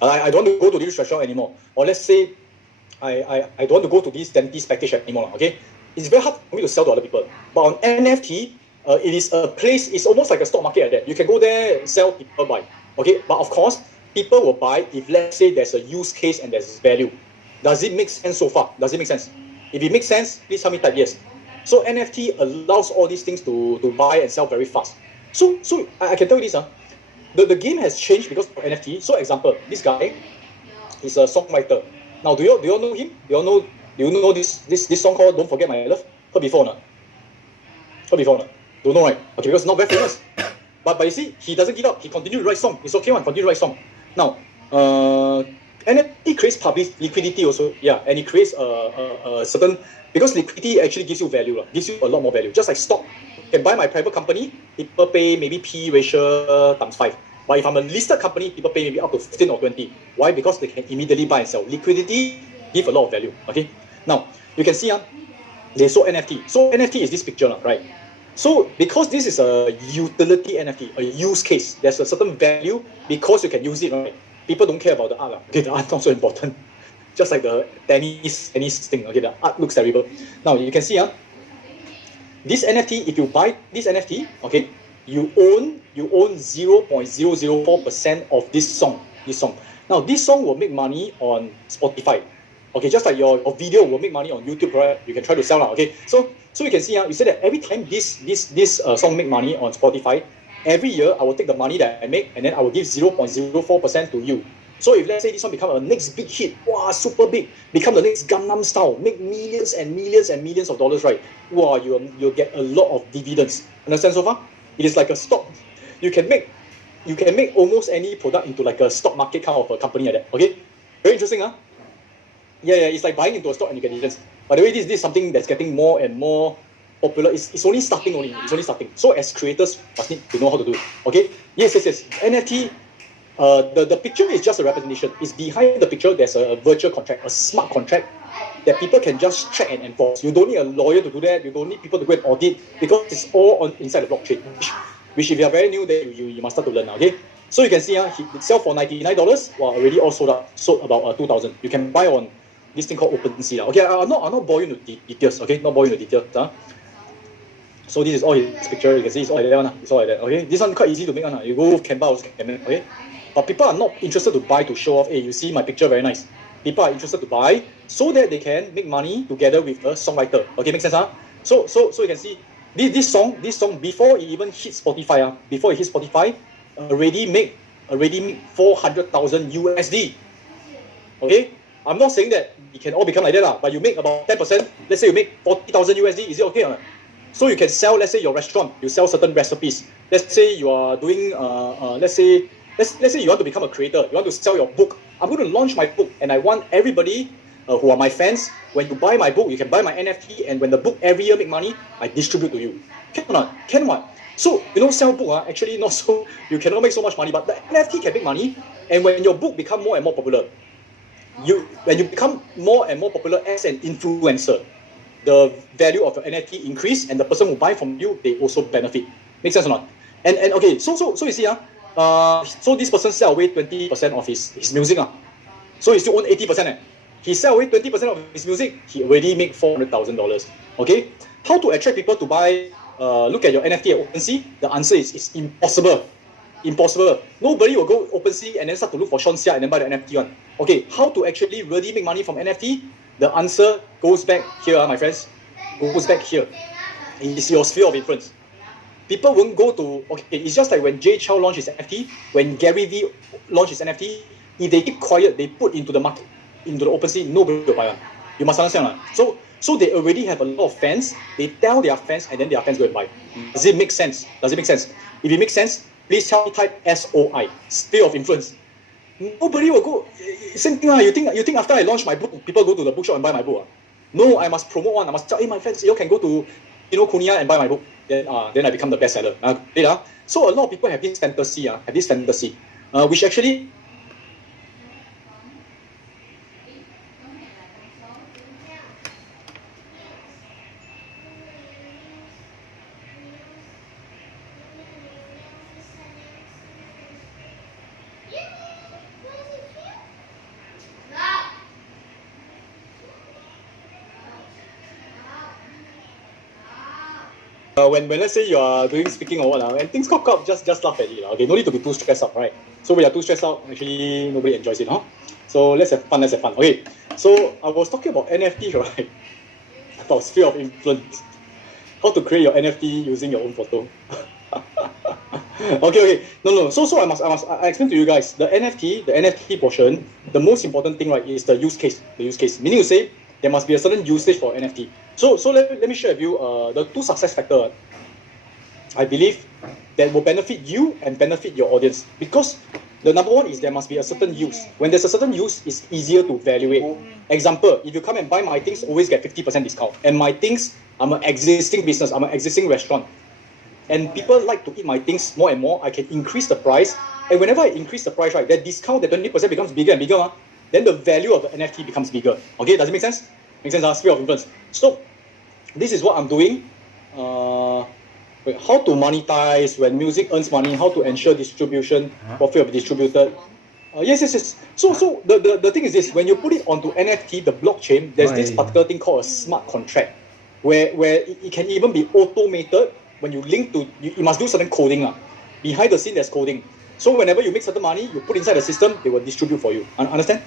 I don't want to go to this restaurant anymore. Or let's say, I don't want to go to this dentist package anymore, okay? It's very hard for me to sell to other people. But on NFT, it is a place, it's almost like a stock market like that. You can go there, sell, people buy, okay? But of course, people will buy if, let's say, there's a use case and there's value. Does it make sense so far? Does it make sense? If it makes sense, please tell me type yes. So NFT allows all these things to buy and sell very fast. So I can tell you this, the game has changed because of NFT. So example, this guy is a songwriter. Now, do you all know him? Do you know this song called Don't Forget My Love? Heard before or not? Heard before or not? Don't know, right? Okay, because it's not very famous. But you see, he doesn't give up. He continues to write song. It's okay, continue to write song. Now, NFT creates public liquidity also, yeah, and it creates a certain, because liquidity actually gives you value, gives you a lot more value. Just like stock, you can buy my private company, people pay maybe P ratio times 5. But if I'm a listed company, people pay maybe up to 15 or 20. Why? Because they can immediately buy and sell. Liquidity gives a lot of value, okay? Now, you can see they sold NFT. So NFT is this picture, right? So because this is a utility NFT, a use case, there's a certain value because you can use it, right? People don't care about the art. Okay, the art not so important. Just like the tennis thing. Okay, the art looks terrible. Now you can see this NFT. If you buy this NFT, okay, you own 0.004% of this song. Now this song will make money on Spotify. Okay, just like your video will make money on YouTube, right? You can try to sell now. Okay, so you can see you say that every time this song make money on Spotify, every year I will take the money that I make and then I will give 0.04% to you. So if let's say this one become a next big hit, wow, super big, become the next Gangnam Style, make millions and millions and millions of dollars, right? Wow, you'll get a lot of dividends. Understand so far? It is like a stock. You can make almost any product into like a stock market kind of a company like that. Okay, very interesting, huh? Yeah, it's like buying into a stock and you get dividends. By the way, this is something that's getting more and more popular. It's only starting only. It's only starting. So as creators, must need to know how to do it. Okay? Yes. NFT. The picture is just a representation. It's behind the picture. There's a virtual contract, a smart contract that people can just check and enforce. You don't need a lawyer to do that. You don't need people to go and audit because it's all inside the blockchain. Which if you are very new, then you must start to learn. Okay? So you can see it sell for $99. Well, already all sold about 2,000. You can buy on this thing called OpenSea. Okay, I'm not boring with details. Okay, not boring with details. So this is all his picture. You can see it's all like that. It's all like that. Okay, this one quite easy to make. You go Canva also can make. Okay, but people are not interested to buy to show off. Hey, you see my picture very nice. People are interested to buy so that they can make money together with a songwriter. Okay, make sense? So you can see this song before it even hits Spotify. Before it hits Spotify, already make 400,000 USD. Okay. I'm not saying that it can all become like that, but you make about 10%. Let's say you make 40,000 USD. Is it okay or not? So you can sell, let's say your restaurant, you sell certain recipes. Let's say you are doing, let's say you want to become a creator. You want to sell your book. I'm going to launch my book, and I want everybody who are my fans. When you buy my book, you can buy my NFT, and when the book every year make money, I distribute to you. Can or not? Can what? So sell book actually not so. You cannot make so much money, but the NFT can make money, and when your book become more and more popular. when you become more and more popular as an influencer, the value of your NFT increase, and the person who buy from you, they also benefit. Make sense or not? And okay, so you see, so this person sell away 20% of his music. So he still own 80%. He sell away 20% of his music, he already make $400,000. Okay? How to attract people to buy, look at your NFT at OpenSea? The answer is impossible. Impossible. Nobody will go OpenSea and then start to look for Sean Xia and then buy the NFT one. Okay, how to actually really make money from NFT? The answer goes back here, my friends. Goes back here. It's your sphere of influence. People won't go to, okay, it's just like when Jay Chou launched his NFT, when Gary Vee launched his NFT, if they keep quiet, they put into the market, into the OpenSea, nobody will buy one. You must understand. So they already have a lot of fans, they tell their fans, and then their fans go and buy. Does it make sense? Does it make sense? If it makes sense, please tell me, type SOI, sphere of influence. Nobody will go. Same thing. You think after I launch my book, people go to the bookshop and buy my book? No, I must promote one. I must tell, hey, my friends, you can go to Kinokuniya and buy my book. Then I become the bestseller. So a lot of people have this fantasy, which actually. When let's say you are doing speaking or what, and things cock up, just laugh at it. Okay, no need to be too stressed out, right? So when you're too stressed out, actually nobody enjoys it, huh? So let's have fun. Okay, so I was talking about NFT, right? About sphere of influence. How to create your NFT using your own photo. Okay. No. So I explain to you guys the NFT portion. The most important thing, right, is the use case. Meaning to say, there must be a certain usage for NFT. So let me share with you the two success factors I believe that will benefit you and benefit your audience. Because the number one is there must be a certain use. When there's a certain use, it's easier to evaluate. Example, if you come and buy my things, always get 50% discount. And my things, I'm an existing business, I'm an existing restaurant. And people like to eat my things more and more. I can increase the price. And whenever I increase the price, right, that discount, that 20% becomes bigger and bigger. Then the value of the NFT becomes bigger. Okay, does it make sense? Makes sense, sphere of influence. So, this is what I'm doing. How to monetize when music earns money, how to ensure distribution, profit will be distributed. Yes. So the thing is this, when you put it onto NFT, the blockchain, there's this particular thing called a smart contract, where it can even be automated. When you link to, you must do certain coding. Behind the scene, there's coding. So whenever you make certain money, you put inside the system, they will distribute for you. Understand?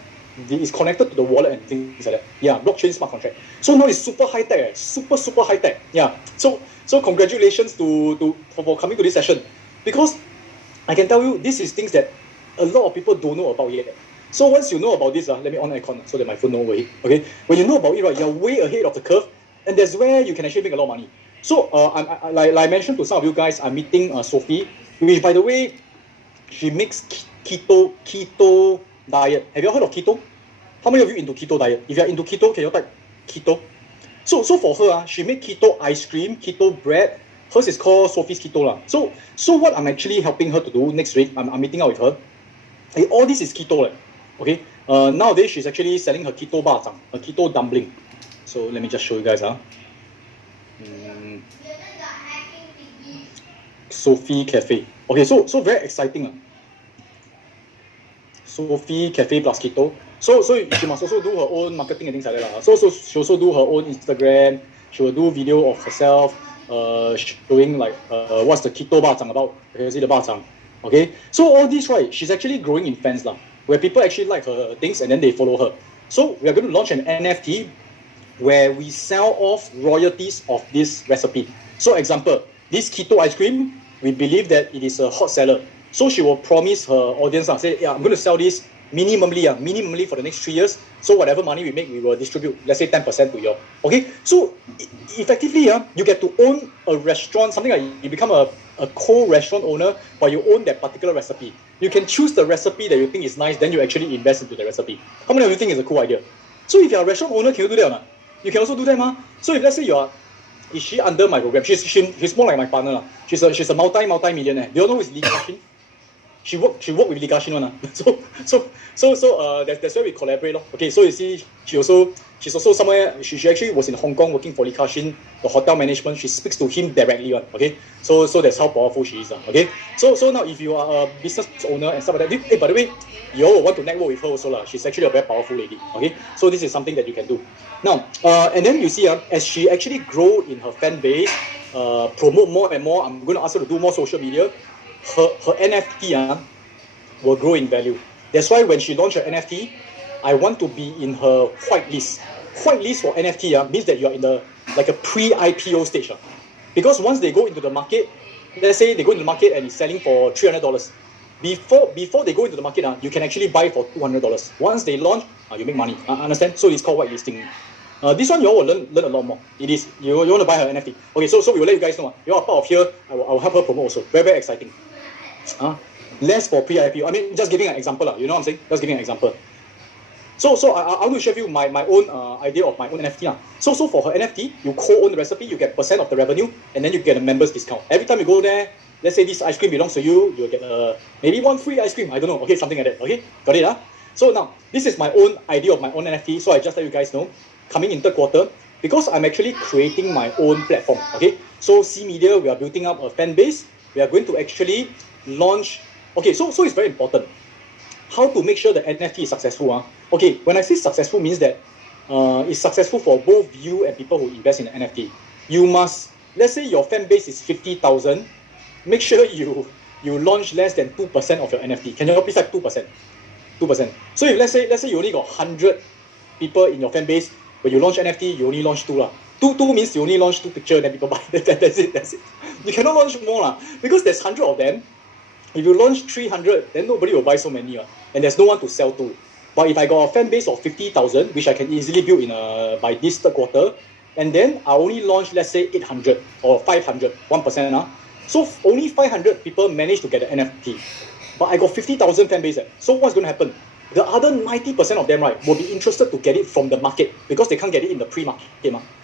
It's connected to the wallet and things like that. Yeah, blockchain smart contract. So now it's super high tech, super high tech. Yeah. So congratulations for coming to this session, because I can tell you this is things that a lot of people don't know about yet. So once you know about this, let me on aircon so that my phone don't wait. Okay. When you know about it, right, you're way ahead of the curve, and that's where you can actually make a lot of money. So like I mentioned to some of you guys, I'm meeting Sophie, which by the way, she makes keto diet. Have you heard of keto? How many of you into keto diet? If you're into keto, can you type keto? So for her, she made keto ice cream, keto bread. Hers is called Sophie's Keto. So what I'm actually helping her to do next week, I'm meeting out with her. All this is keto. Okay. Nowadays she's actually selling her keto bacang, a keto dumpling. So let me just show you guys. Sophie Cafe. Okay, so very exciting. Sophie Cafe plus keto. So she must also do her own marketing and things like that. So she also do her own Instagram. She will do video of herself, showing like what's the keto bacang about. You can see the bacang. Okay, so all this, right, she's actually growing in fans where people actually like her things and then they follow her. So we are going to launch an NFT where we sell off royalties of this recipe. So example, this keto ice cream, we believe that it is a hot seller. So she will promise her audience, say, yeah, I'm going to sell this minimally for the next 3 years. So whatever money we make, we will distribute, let's say 10% to you. Okay, so effectively, you get to own a restaurant, something like you become a co-restaurant owner, but you own that particular recipe. You can choose the recipe that you think is nice, then you actually invest into the recipe. How many of you think it's a cool idea? So if you're a restaurant owner, can you do that or not? You can also do that, So if let's say is she under my program? She's more like my partner. She's a multi-millionaire. Do you know who is Lee Ka-shing? she worked with Li Ka-shing one. That's where we collaborate. Okay, so you see, she's also somewhere, she actually was in Hong Kong working for Li Ka-shing, the hotel management. She speaks to him directly. Okay, so that's how powerful she is. Okay, so now if you are a business owner and stuff like that, hey, by the way, you all want to network with her also. She's actually a very powerful lady. Okay, so this is something that you can do. Now, and then you see, as she actually grow in her fan base, promote more and more, I'm going to ask her to do more social media, her NFT will grow in value. That's why when she launched her NFT, I want to be in her whitelist. Whitelist for NFT means that you're in the like a pre-IPO stage. Because once they go into the market, let's say they go into the market and it's selling for $300. Before they go into the market, you can actually buy for $200. Once they launch, you make money. Understand? So it's called whitelisting. This one you all will learn a lot more. It is you want to buy her NFT. Okay, so we will let you guys know. You are part of here. I will help her promote also. Very, very exciting. Less for pre-IPO. I mean, just giving an example. You know what I'm saying? Just giving an example. So I want to share with you my own idea of my own NFT. So for her NFT, you co-own the recipe, you get % of the revenue, and then you get a member's discount. Every time you go there, let's say this ice cream belongs to you, you'll get maybe one free ice cream. I don't know. Okay, something like that. Okay, got it? So now, this is my own idea of my own NFT. So I just let you guys know, coming in third quarter, because I'm actually creating my own platform. Okay, so C Media, we are building up a fan base. We are going to actually launch. Okay, so it's very important. How to make sure the NFT is successful? Okay, when I say successful means that it's successful for both you and people who invest in the NFT. You must, let's say your fan base is 50,000, make sure you launch less than 2% of your NFT. Can you please type 2%? 2%. So if let's say you only got 100 people in your fan base, when you launch NFT, you only launch 2 lah. 2 means you only launch 2 pictures, then people buy. That's it. You cannot launch more lah, because there's 100 of them. If you launch 300, then nobody will buy so many, and there's no one to sell to. But if I got a fan base of 50,000, which I can easily build in by this third quarter, and then I only launch, let's say 800 or 500, 1%. So only 500 people manage to get an NFT. But I got 50,000 fan base. So what's going to happen? The other 90% of them, right, will be interested to get it from the market because they can't get it in the pre-market.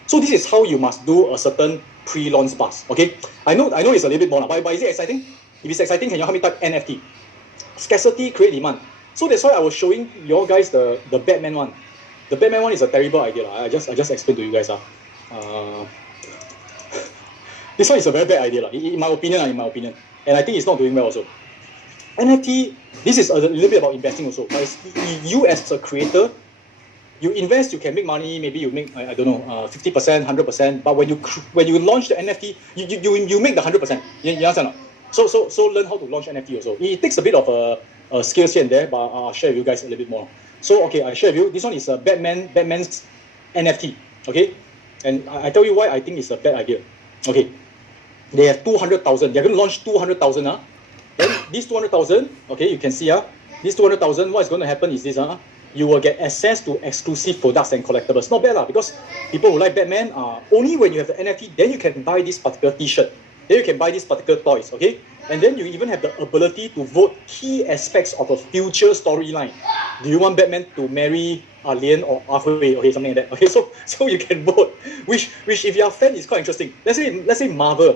So this is how you must do a certain pre-launch buzz. Okay, I know it's a little bit more, but is it exciting? If it's exciting, can you help me type NFT? Scarcity create demand. So that's why I was showing you guys the Batman one. The Batman one is a terrible idea. I just explained to you guys. This one is a very bad idea, in my opinion. And I think it's not doing well also. NFT, this is a little bit about investing also. But you as a creator, you invest, you can make money. Maybe you make, I don't know, 50%, 100%. But when you launch the NFT, you make the 100%. You understand? So learn how to launch NFT also. It takes a bit of a skills here and there, but I'll share with you guys a little bit more. So okay, I share with you. This one is a Batman's NFT. Okay, and I tell you why I think it's a bad idea. Okay, they have 200,000. They're going to launch 200,000. Then this 200,000. Okay, you can see this 200,000. What is going to happen is this. You will get access to exclusive products and collectibles. Not bad because people who like Batman, only when you have the NFT, then you can buy this particular T-shirt. Then you can buy these particular toys, okay? And then you even have the ability to vote key aspects of a future storyline. Do you want Batman to marry Lian or Arthur? Okay, something like that. Okay, so you can vote. Which if you're a fan, is quite interesting. Let's say Marvel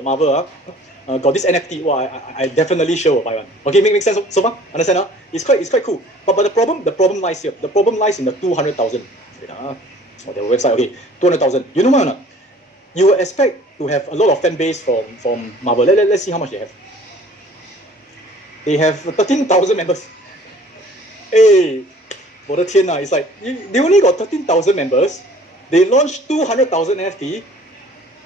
got this NFT. Well, I definitely sure will buy one. Okay, make sense so far? Understand? It's quite cool. But the problem lies here. The problem lies in the 200,000. Their website. Okay, 200,000. You know what or not? You will expect to have a lot of fan base from Marvel. Let's see how much they have. They have 13,000 members. Hey, 我的天哪, it's like they only got 13,000 members. They launched 200,000 NFT.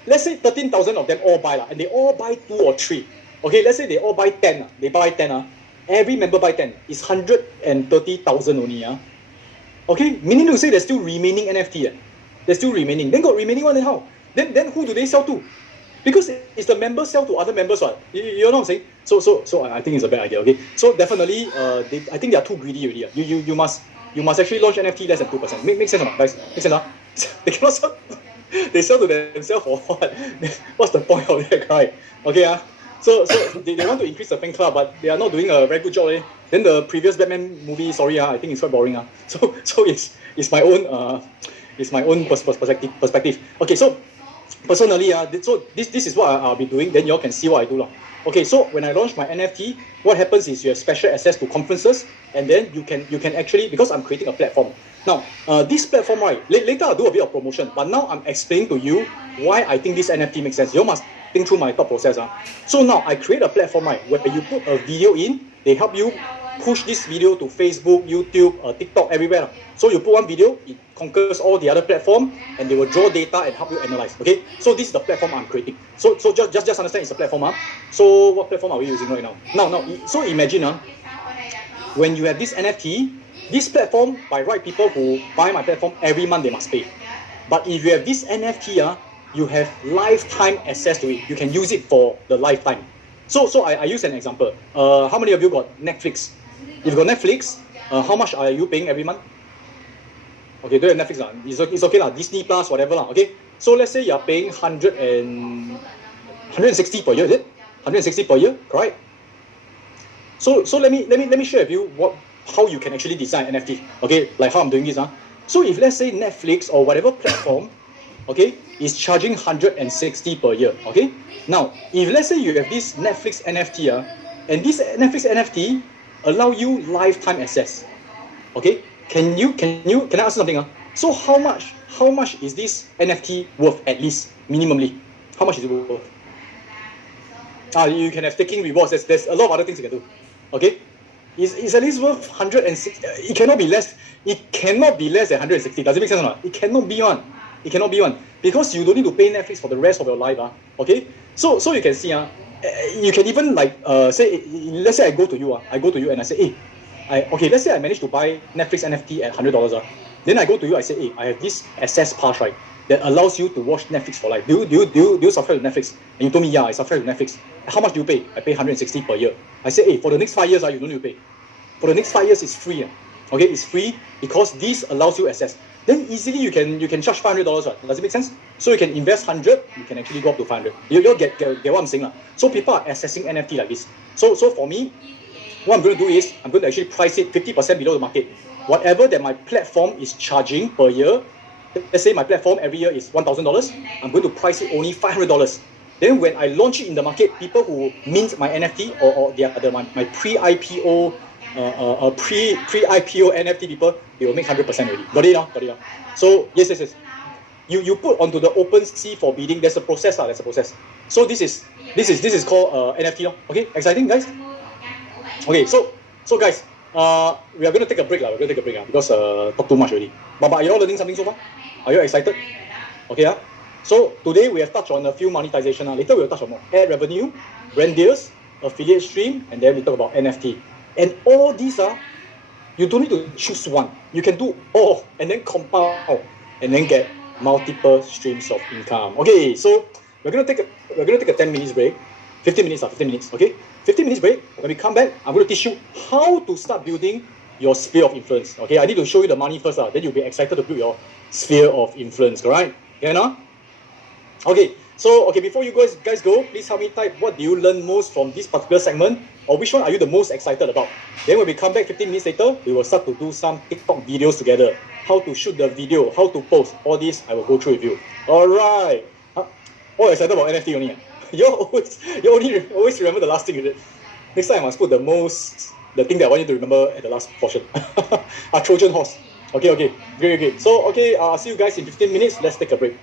Let's say 13,000 of them all buy, and they all buy 2 or 3. Okay, let's say they all buy 10. They buy 10. Every member buy 10. It's 130,000 only. Okay, meaning to say there's still remaining NFT. There's still remaining. Then got remaining one, then how? Then who do they sell to? Because it's the members sell to other members, right? You know what I'm saying? So I think it's a bad idea. Okay, so definitely, I think they are too greedy already. You must actually launch NFT less than 2%. Make sense or not, guys? Make sense, They cannot sell. They sell to themselves for what? What's the point of that, right? Okay, So they want to increase the fan club, but they are not doing a very good job. Then the previous Batman movie, sorry, I think it's quite boring. So it's my own perspective. Okay, so personally, so this is what I'll be doing. Then you all can see what I do. Okay, so when I launch my NFT, what happens is you have special access to conferences, and then you can actually, because I'm creating a platform. Now, this platform, right, later I'll do a bit of promotion, but now I'm explaining to you why I think this NFT makes sense. You must think through my thought process. So now I create a platform, right, where you put a video in, they help you push this video to Facebook, YouTube, TikTok, everywhere. So you put one video, it conquers all the other platform, and they will draw data and help you analyze. Okay, so this is the platform I'm creating. So just understand it's a platform. So what platform are we using right now? Now, so imagine when you have this NFT, this platform, by right, people who buy my platform every month, they must pay. But if you have this NFT, you have lifetime access to it. You can use it for the lifetime. So I use an example. How many of you got Netflix? If you got Netflix, how much are you paying every month? Okay, don't have Netflix. It's okay. Disney Plus, whatever. Okay. So let's say you're paying 160 per year, is it? 160 per year, correct? So let me share with you how you can actually design NFT. Okay, like how I'm doing this. So if let's say Netflix or whatever platform, okay, is charging 160 per year. Okay. Now, if let's say you have this Netflix NFT, and this Netflix NFT allow you lifetime access. Okay. Can I ask you something? So how much is this NFT worth at least minimally? How much is it worth? You can have taking rewards. There's a lot of other things you can do. Okay. It's at least worth 160. It cannot be less. It cannot be less than 160. Does it make sense or not? It cannot be one. It cannot be one, because you don't need to pay Netflix for the rest of your life. Okay. So you can see. You can even say, let's say I go to you and I say, hey, let's say I managed to buy Netflix NFT at $100. Then I go to you, I say, hey, I have this access pass, right, that allows you to watch Netflix for life. Do you subscribe to Netflix? And you told me, yeah, I subscribe to Netflix. How much do you pay? I pay 160 per year. I say, hey, for the next 5 years, you don't need to pay. For the next 5 years, it's free. Okay, it's free because this allows you access. Then easily you can charge $500, right? Does it make sense? So you can invest 100, you can actually go up to 500. You'll get what I'm saying. So people are accessing NFT like this. So for me, what I'm going to do is I'm going to actually price it 50% below the market. Whatever that my platform is charging per year, let's say my platform every year is $1,000, I'm going to price it only $500. Then when I launch it in the market, people who mint my NFT or my pre-IPO pre-IPO NFT people, they will make 100% already. Got it now? So yes. You put onto the OpenSea for bidding. There's a process. So this is called NFT. Okay, exciting guys. Okay, so guys, we are going to take a break. Because talk too much already. But are you all learning something so far? Are you excited? Okay. So today we have touched on a few monetization. Later we will touch on more ad revenue, brand deals, affiliate stream, and then we talk about NFT. And all these you don't need to choose one. You can do all and then compound and then get multiple streams of income. Okay, so we're gonna take a 10 minutes break. 15 minutes. Okay, 15 minutes break. When we come back, I'm going to teach you how to start building your sphere of influence. Okay, I need to show you the money first. Then you'll be excited to build your sphere of influence. Alright? Okay, now? Okay. So, before you guys go, please help me type what do you learn most from this particular segment, or which one are you the most excited about. Then when we come back 15 minutes later, we will start to do some TikTok videos together. How to shoot the video, how to post, all this I will go through with you. Alright. All excited about NFT only. You always remember the last thing, is it? Next time I must put the thing that I want you to remember at the last portion. A Trojan horse. Okay. Great. So, I'll see you guys in 15 minutes. Let's take a break.